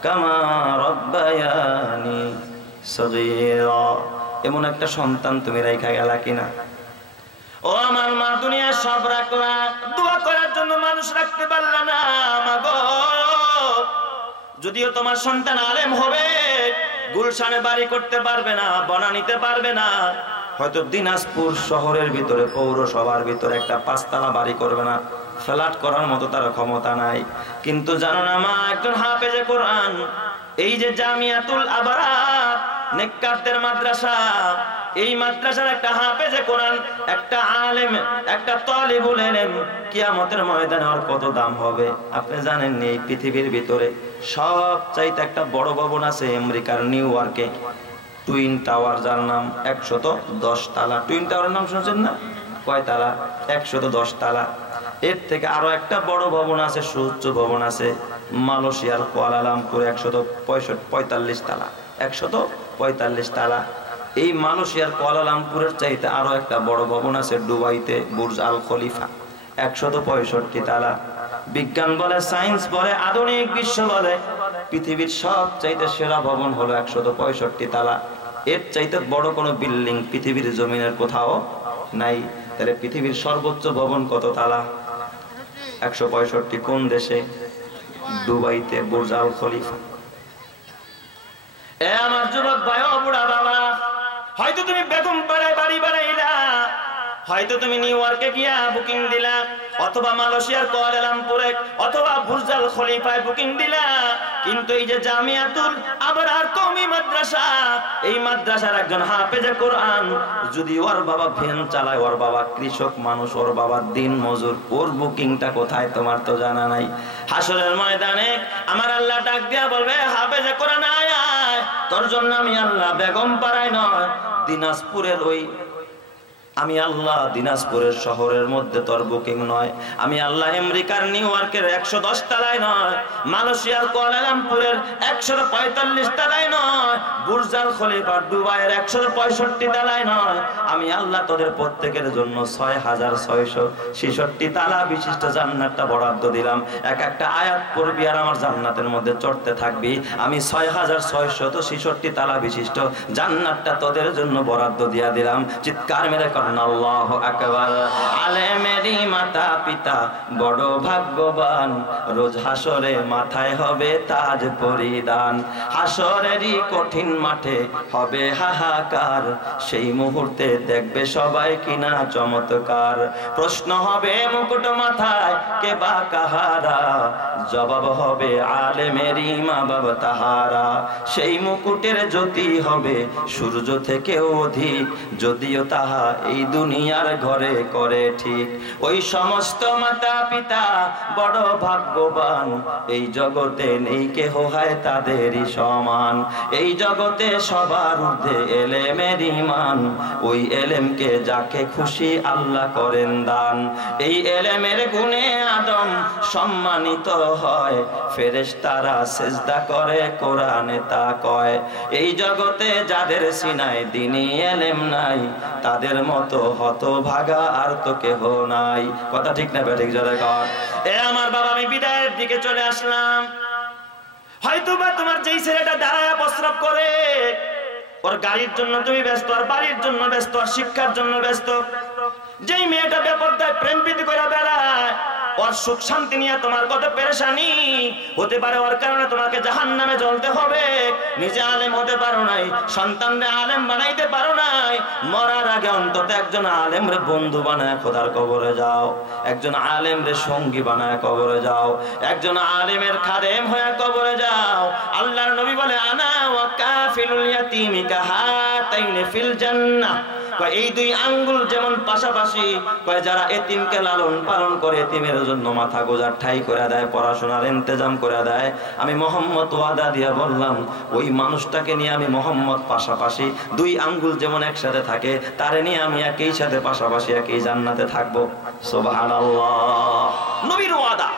কামা রব্বায়ানি সগীরা। এমন একটা সন্তান তুমি রাইখা গেলা কিনা? ও আমার মা, দুনিয়া সব রাখলা, দোয়া করার জন্য মানুষ রাখতে পারলা না। মাগো, যদিও তোমার সন্তান আলেম হবে, গুলশানে বাড়ি করতে পারবে না, বনানীতে পারবে না, হয়তো দিনাজপুর শহরের ভিতরে পৌরসভার ভিতরে একটা 5 তলা বাড়ি করবে না, ফ্ল্যাট করার মতো তার ক্ষমতা নাই। কিন্তু জানো না মা, একজন হাফেজে কোরআন, এই যে জামিয়াতুল আবরার নেককারদের মাদ্রাসা, এই মাদ্রাসার একটা হাফেজে কোরআন, একটা আলেম, একটা তালিবুল ইলম, কিয়ামতের ময়দানে আর কত দাম হবে আপনি জানেন? এই পৃথিবীর ভিতরে সবচাইতে একটা বড় ভবন আছে আমেরিকার নিউ ইয়র্কে, টুইন টাওয়ার, যার নাম 110 তালা। টুইন টাওয়ারের নাম শুনছেন না? কয় তালা? 110 তালা। এর থেকে আরো একটা বড় ভবন আছে, সুউচ্চ ভবন আছে মালয়েশিয়ার কুয়ালালামপুরে, 145 তালা, 145 তালা। এই মালয়েশিয়ার কুয়ালালামপুরের চাইতে আরো একটা বড় ভবন আছে দুবাইতে, বুর্জ আল খলিফা, 165 তালা। বিজ্ঞান বলে, সায়েন্স বলে, আধুনিক বিশ্ব বলে, পৃথিবীর সব চাইতে সেরা ভবন হলো 165 তালা। এর চাইতে বড় কোনো বিল্ডিং পৃথিবীর জমিনের কোথাও নাই। তাহলে পৃথিবীর সর্বোচ্চ ভবন কত তালা? 165। কোন দেশে? দুবাইতে, বুর্জ আল খলিফা। এ আমার যুবক ভাই ও বুড়া বাবা, হয়তো তুমি বেগম পাড়ায় বাড়ি বানাইলা, হয়তো তুমি নিউ ইয়র্কে গিয়া বুকিং দিলা, অথবা মালয়েশিয়ার কুয়ালালামপুরে অথবা বুর্জ আল খলিফায় বুকিং দিলা, কিন্তু এই যে জামিয়াতুল আবরার কওমি মাদ্রাসা, এই মাদ্রাসার একজন হাফেজে কোরআন, যদি ওর বাবা ভ্যান চালায়, ওর বাবা কৃষক মানুষ, ওর বাবা দিন মজুর, ওর বুকিংটা কোথায় তোমার তো জানা নাই। হাসরের ময়দানে আমার আল্লাহ ডাক দিয়া বলবে, হাফেজে কোরআন আয় আয়, তোর জন্য আমি আল্লাহ বেগম পাড়ায় নয়, দিনাজপুরের ওই আমি আল্লাহ দিনাজপুরের শহরের মধ্যে তোর বুকিং নয়, আমি আল্লাহ আমেরিকার নিউ ইয়র্কের 110 তলায় নয়, মালয়েশিয়ার কুয়ালালামপুরের 145 তলায় নয়, বুর্জ আল খলিফা দুবাইয়ের 165 তলায় নয়, আমি আল্লাহ তোদের প্রত্যেকের জন্য 6666 তালা বিশিষ্ট জান্নাতটা বরাদ্দ দিলাম। এক একটা আয়াত পড়বি আর আমার জান্নাতের মধ্যে চড়তে থাকবি। আমি 6666 তালা বিশিষ্ট জান্নাতটা তোদের জন্য বরাদ্দ দিয়া দিলাম। চিৎকার মেরে আল্লাহু আকবার। আলেমেরই মাতা পিতা বড় ভাগ্যবান, রোজ হাসরে মাথায় হবে তাজ পরিধান। হাসরেরই কঠিন মাঠে হবে হাহাকার, সেই মুহূর্তে দেখবে সবাই কিনা চমৎকার। প্রশ্ন হবে মুকুট মাথায় কে বা কাহারা, জবাব হবে আলেমেরই মা বাবা তাহারা। সেই মুকুটের জ্যোতি হবে সূর্য থেকেও অধিক, যদিও তাহা এই দুনিয়ার ঘরে করে ঠিক। ওই সমস্ত মাতা পিতা বড় ভাগ্যবান, এই জগতে নেই কেহ হয় তাদেরই সমান। এই জগতে সবার ঊর্ধ্বে এলেমের ঈমান, ওই এলেমকে যাকে খুশি আল্লাহ করেন দান। এই এলেমের গুণে আদম সম্মানিত হয়, ফেরেশতারা সিজদা করে কোরআনে তা কয়। এই জগতে যাদের সিনায় দ্বীনি এলেম নাই, তাদের মতো হতভাগা আর তো কেহ নাই। কথা ঠিক না বেঠিক জোরে কর। এ আমার বাবা, আমি বিদায়ের দিকে চলে আসলাম। হয়তোবা তোমার যেই ছেলেটা দাঁড়ায় প্রস্রাব করে, ওর গাড়ির জন্য তুমি ব্যস্ত, আর বাড়ির জন্য ব্যস্ত, আর শিক্ষার জন্য ব্যস্ত। যেই মেয়েটা বেপরদায় প্রেম প্রীতি করে বেড়ায়, ওর সুখ শান্তি নিয়ে তোমার কত পেরেশানি হতে পারে, ওর কারণে তোমাকে জাহান্নামে জ্বলতে হবে। নিজে আলেম হতে পারো নাই, সন্তানরে আলেম বানাইতে পারো নাই, মরার আগে অন্তত একজন আলেমরে বন্ধু বানায় খোদার কবরে যাও, একজন আলেমরে সঙ্গী বানায় কবরে যাও, একজন আলেমের খাদেম হয়ে কবরে যাও। আল্লাহর নবী বলে, আনা ওয়া কাফিলুল ইয়াতীমি কাহাতাইনি ফিল জান্নাহ। এই দুই আঙ্গুল যেমন পাশাপাশি, যারা এতিমকে লালন পালন করে, এতিমের জন্য মাথা গোজার ঠাই করে দেয়, পড়াশোনার ইন্তজাম করে দেয়, আমি মোহাম্মদ ওয়াদা দিয়া বললাম ওই মানুষটাকে নিয়ে আমি মোহাম্মদ পাশাপাশি, দুই আঙ্গুল যেমন একসাথে থাকে, তারে নিয়ে আমি একই সাথে পাশাপাশি একই জান্নাতে থাকবো। সুবহানাল্লাহ, নবীর ওয়াদা।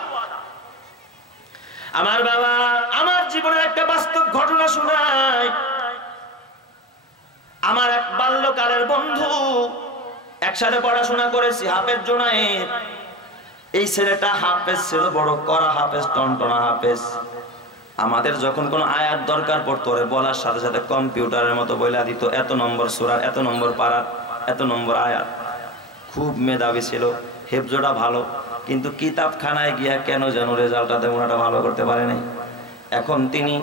আমার বাবা, আমার জীবনের একটা বাস্তব ঘটনা শোনায়। আমার এক বাল্যকালের বন্ধু, একসাথে পড়াশোনা করেছি, হাফেজ জুনায়েদ। এই ছেলেটা হাফেজ ছিল, বড় কড়া হাফেজ, টনটনা হাফেজ। আমাদের যখন কোনো আয়াত দরকার পড়তো, ওরে বলার সাথে সাথে কম্পিউটারের মতো বইলা দিত, এত নম্বর সূরা, এত নম্বর পারার, এত নম্বর আয়াত। খুব মেধাবী ছিল, হেফজোটা ভালো, কিন্তু কিতাবখানায় গিয়া কেন যেন রেজাল্টটা তেমন একটা ভালো করতে পারে নাই। এখন তিনি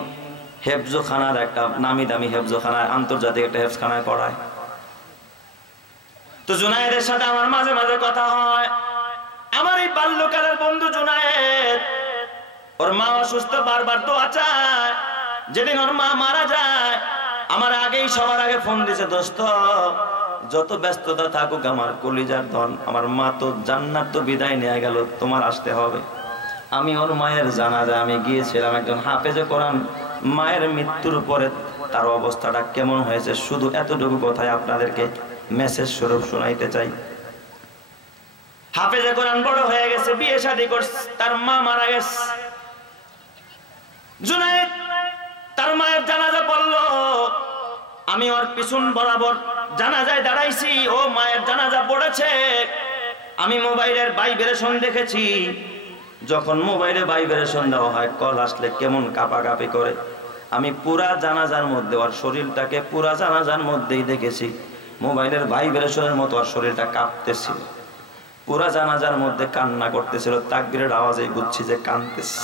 হেফজোখানার একটা নামি দামি হেফজোখানায়, আন্তর্জাতিক একটা হেফজখানায় পড়ায়। তো জুনায়েদের সাথে আমার মাঝে মাঝে কথা হয়। আমার এই বাল্যকালের বন্ধু জুনায়েদ, ওর মা অসুস্থ, বারবার দোয়া চায়। যেদিন ওর মা মারা যায়, আমার আগেই সবার আগে ফোন দিছে, দোস্ত যত ব্যস্ততা থাকুক আমার কলিজার ধন, আমার মা তো জান্নাত তো বিদায় নিয়ে গেল, তোমার আসতে হবে। আমি ওর মায়ের জানাজা আমি গিয়েছিলাম, একজন হাফেজে কোরআন, মায়ের মৃত্যুর পরে তার অবস্থাটা কেমন হয়েছে শুধু এতটুকু কথাই আপনাদেরকে মেসেজ স্বরূপ শোনাইতে চাই। হাফেজে কোরআন বড় হয়ে গেছে, বিয়ে শাদী করছে, তার মা মারা গেছে। জুনায়েদ তার মায়ের জানাজা পড়লো, আমি ওর পিছন বরাবর জানাজায় দাঁড়াইছি, ও মায়ের জানাজা পড়েছে। আমি মোবাইলের ভাইব্রেশন দেখেছি, যখন মোবাইলে ভাইব্রেশন দেওয়া হয়, কল আসলে কেমন কাঁপাকাঁপি করে। আমি পুরা জানাজার মধ্যে ওর শরীরটাকে পুরা জানাজার মধ্যেই দেখেছি, মোবাইলের ভাইব্রেশনের মতো ওর শরীরটা কাঁপতেছিল, পুরা জানাজার মধ্যে কান্না করতেছিল, তাকবীরের আওয়াজে বুঝছি যে কাঁদতেছে।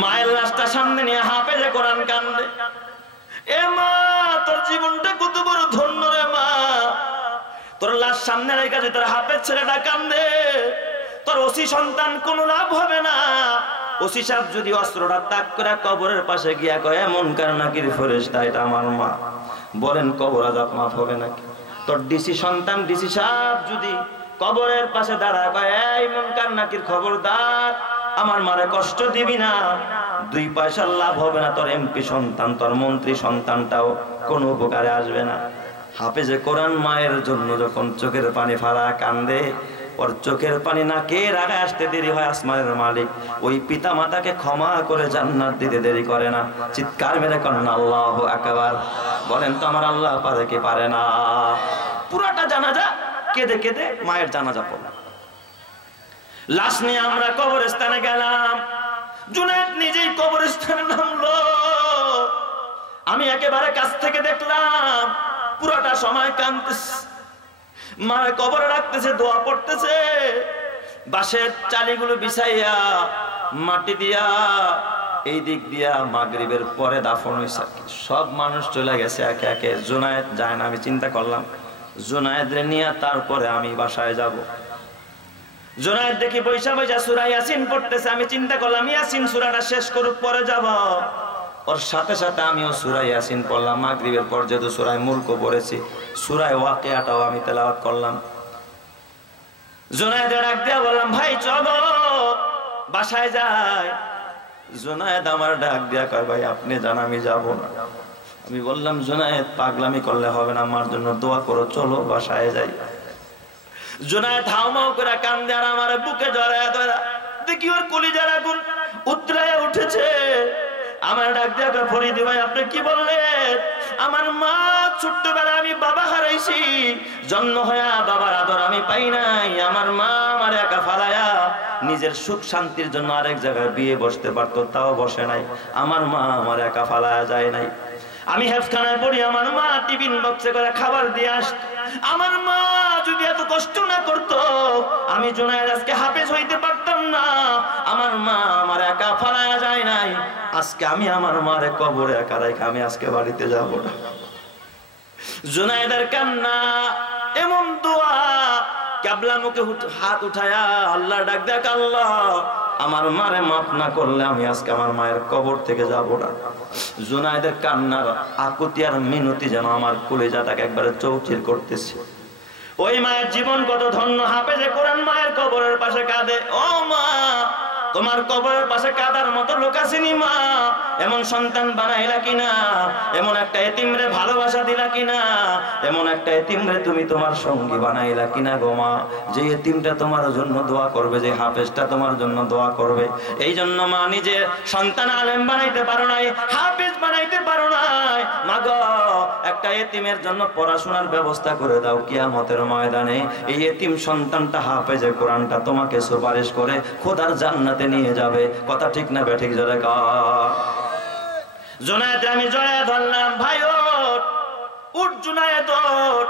মায়ের লাশটা সামনে নিয়ে হাফেজে কোরআন কান্দে। এ মা, তোর জীবনটা কত বড় ধন্য রে মা, তোর লাশ সামনে রেখে যে তোর হাফেজ ছেলেটা কান্দে, তোর ওসি সন্তান কোনো লাভ হবে না। ওসি সাহেব যদি অস্ত্রটা তাক করে কবরের পাশে গিয়া কয়, এমন কার নাকির ফেরেশতা, এটা আমার মা, বলেন কবর আযাব মাফ হবে নাকি? তোর ডিসি সন্তান ডিসি সাহেব যদি কবরের পাশে দাঁড়ায় কয়, এই মুনকার নাকির খবরদার, আমার মারে কষ্ট দিবি না, 2 পয়সার লাভ হবে না। তোর এমপি সন্তান, তোর মন্ত্রী সন্তানটাও কোনো উপকারে আসবে না। হাফেজে কোরআন মায়ের জন্য যখন চোখের পানি ফালা কান্দে, ওর চোখের পানি নাকের আগে আসতে দেরি হয়, আসমানের মালিক ওই পিতা মাতাকে ক্ষমা করে জান্নাত দিতে দেরি করে না। চিৎকার মেরে করেন আল্লাহু আকবার। বলেন তো আমার আল্লাহ পারে কি পারে না? পুরাটা জানাজা কেঁদে কেঁদে মায়ের জানাজা পড়লাম। লাশ নিয়ে আমরা কবরস্থানে গেলাম। জুনায়েদ নিজেই কবরস্থানে নামলো। আমি একেবারে কাছ থেকে দেখলাম পুরাটা সময় কাঁদতেছে, মায়ের কবরে রাখতেছে, দোয়া পড়তেছে, বাঁশের চালিগুলো বিছাইয়া মাটি দিয়া এই দিক দিয়া মাগরিবের পরে দাফন হয়েছে। সব মানুষ চলে গেছে একে একে, জুনায়েদ যায় না। আমি চিন্তা করলাম জুনায়েদরে নিয়ে তারপরে আমি বাসায় যাব। জুনায়েদ দেখি বৈশা বৈশা সূরা ইয়াসিন পড়তেছে। আমি চিন্তা করলাম ইয়াসিন সূরাটা শেষ করুক পরে যাব। ওর সাথে সাথে আমিও সূরা ইয়াসিন পড়লাম। মাগরিবের পর যেহেতু সূরা মুলক পড়েছি, সূরা ওয়াকিয়াটাও আমি তেলাওয়াত করলাম। জুনায়েদের ডাক দিয়া বললাম ভাই চলো বাসায় যাই। জুনায়েদ আমার ডাক দিয়া কয় ভাই আপনি যান, আমি যাব না। আমি বললাম জুনায়েদ পাগলামি করলে হবে না, আমার জন্য দোয়া করো, চলো বাসায় যাই। জুনায়েদ হাউমাউ করে কান্দে আর আমার বুকে জড়ায় ধরা। দেখি ওর কলিজার আগুন উতরায় উঠেছে। আমার ডাক দিয়া কয় ফরিদি ভাই আপনি কি বললেন? আমার মা ছোট্টবেলায় আমি বাবা হারাইছি, জন্ম হয়া বাবার আদর আমি পাই নাই। আমার মা আমার একা ফালায়া নিজের সুখ শান্তির জন্য আরেক জায়গায় বিয়ে বসতে পারতো, তাও বসে নাই। আমার মা আমার একা ফালায়া যায় নাই। আমি হেফখানায় পড়ি, আমার মা টিফিন বক্সে করে খাবার দিয়ে আসতো। আমার মা যদি এত কষ্ট না করতো আমি জুনায়েদ আজকে হাফেজ হইতে পারতাম না। আমার মা আমার একা ফালায়া যায় নাই। আজকে আমি আমার মারে কবরে একা রেখে আমি আজকে বাড়িতে যাব না। জুনায়েদের কান্না এমন দোয়া, কিবলা মুখে হাত উঠায়া আল্লাহ ডাক দেখ, আল্লাহ আমার মারে মাফ না করলে আমি আজকে আমার মায়ের কবর থেকে যাব না। জুনায়েদের কান্নার আকুতি আর মিনতি যেন আমার কলিজাটাকে একবারে চৌচির করতেছে। ওই মায়ের জীবন কত ধন্য, হাফেজে কোরআন মায়ের কবরের পাশে কাঁদে। ও মা তোমার কবরের পাশে কাঁদার মতো লোক আসেনি মা। এমন সন্তান বানাইলা কিনা, এমন একটা এতিমরে ভালোবাসা দিলা কিনা, এমন একটা এতিমরে তুমি তোমার সঙ্গী বানাইলা কিনা গো মা, যে এতিমটা তোমার জন্য দোয়া করবে, যে হাফেজটা তোমার জন্য দোয়া করবে। এই জন্য মা নিজে সন্তান আলেম বানাইতে পারো নাই, হাফেজ বানাইতে পারো নাই। মা গো একটা এতিমের জন্য পড়াশোনার ব্যবস্থা করে দাও, কিয়ামতের ময়দানে এই এতিম সন্তানটা হাফেজে কোরআনটা তোমাকে সুপারিশ করে খোদার জান্নাতে নিয়ে যাবে। কথা ঠিক না বেঠিক? জোরে কর। জুনায়েদ আমি জড়ায় ধরলাম, ভাই ওঠ উঠ জুনায়েদ ওঠ।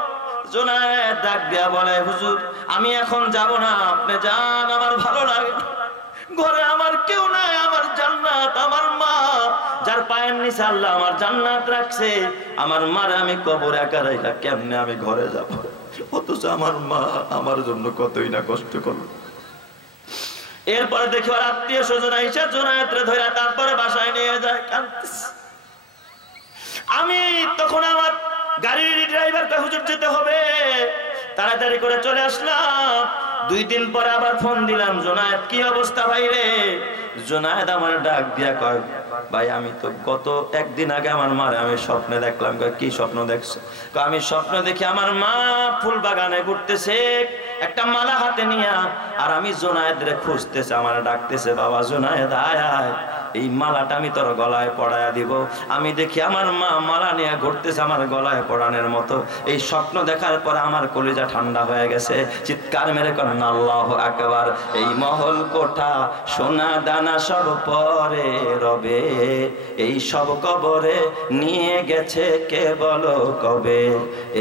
জুনায়েদ ডাক দিয়া বলে হুজুর আমি এখন যাব না, আপনি যান, আমার ভালো লাগে। ঘরে আমার কেউ নাই, আমার জান্নাত আমার মা, যার পায়ের নিচে আল্লাহ আমার জান্নাত রাখছে। আমার মারে আমি কবরে একা রাইখা কেমনে আমি ঘরে যাব? অথচ আমার মা আমার জন্য কতই না কষ্ট করল। এরপরে দেখি ওর আত্মীয় স্বজন আইসা জুনায়েদরে ধরে তারপরে বাসায় নিয়ে যায়, কাঁদতেছে। আমি তখন আমার গাড়ির ড্রাইভারকে হুজুর যেতে হবে, তাড়াতাড়ি করে চলে আসলাম। 2 দিন পরে আবার ফোন দিলাম, জুনায়েদ কি অবস্থা ভাই রে? জুনায়েদ আমার ডাক দিয়া কয় ভাই আমি তো গত 1 দিন আগে আমার মারে আমি স্বপ্নে দেখলাম। কি স্বপ্ন দেখছো? আমি স্বপ্ন দেখি আমার মা ফুল বাগানে ঘুরতেছে একটা মালা হাতে নিয়া, আর আমি জুনায়েদরে খুঁজতেছে, আমার ডাকতেছে বাবা জুনায়েদ আয় আয়, এই মালাটা আমি তোর গলায় পড়ায়া দিব। আমি দেখি আমার মা মালা নিয়ে ঘুরতেছে আমার গলায় পড়ানোর মতো। এই স্বপ্ন দেখার পর আমার কলিজা ঠান্ডা হয়ে গেছে। চিৎকার মেরে করেন আল্লাহু আকবার। এই মহল কোঠা সোনা দানা সব পরে রবে, এই সব কবরে নিয়ে গেছে কে বলো কবে?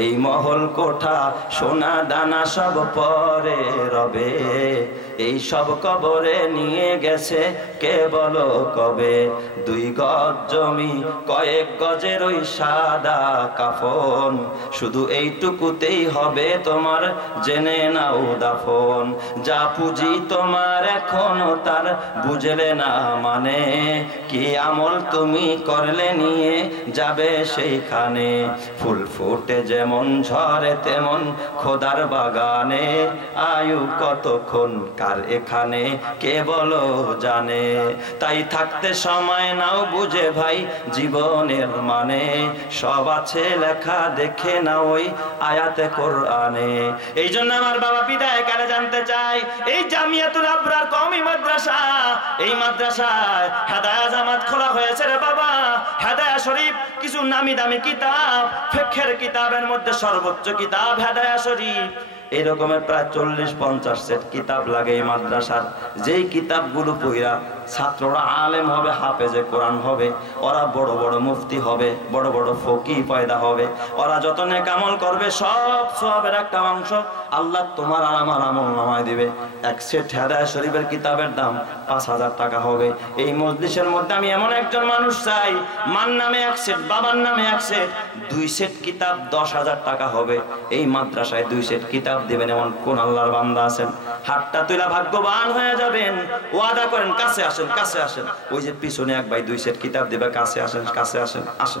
এই মহল কোঠা সোনা দানা সব পরে রবে, এই সব কবরে নিয়ে গেছে কে বলো কবে? 2 গজ জমি কয়েক গজের ওই সাদা কাফন, শুধু এইটুকুতেই হবে তোমার জেনে নাও দাফন। যা পুঁজি তোমার এখনো তার বুঝলে না মানে, কি আমল তুমি করলে নিয়ে যাবে সেইখানে। ফুল ফুটে যেমন ঝরে তেমন খোদার বাগানে, আয়ু কতক্ষণ কার এখানে কে বলো জানে। তাই থাকতে সময় নাও বুঝে ভাই জীবনের মানে, সব আছে লেখা দেখে না ওই আয়াতে কোরআনে। এই জন্য আমার বাবা বিদায় কালে জানতে চাই, এই জামিয়াতুল আবরার কওমি মাদ্রাসা, এই মাদ্রাসায় হেদায়া জামাত খোলা হয়েছে রে বাবা। হেদায়া শরীফ কিছু নামি দামি কিতাব, ফিকহের কিতাবের মধ্যে সর্বোচ্চ কিতাব হেদায়া শরীফ। এরকমের প্রায় 40-50 সেট কিতাব লাগে এই মাদ্রাসার। যেই কিতাবগুলো পড়া ছাত্ররা আলেম হবে, হাফেজে কোরআন হবে, ওরা বড় বড় মুফতি হবে, বড় বড় ফকিহ পয়দা হবে। ওরা যত নেক আমল করবে সব সওয়াবের একটা অংশ আল্লাহ তোমার আর আমার আমলনামায় দিবে। এক সেট হেদায়া শরীফের কিতাবের দাম 5000 টাকা হবে। এই মজলিসের মধ্যে আমি এমন একজন মানুষ চাই, মার নামে এক সেট, বাবার নামে এক সেট, 2 সেট কিতাব 10,000 টাকা হবে। এই মাদ্রাসায় 2 সেট কিতাব দিবেন এমন কোন আল্লাহর বান্দা আছেন? হাতটা তুলে ভাগ্যবান হয়ে যাবেন। ওয়াদা করেন, কাছে আসেন, কাছে আসেন। ওই যে পিছনে এক ভাই 2 সেট কিতাব দিবে, কাছে আসেন, কাছে আসেন, আসেন।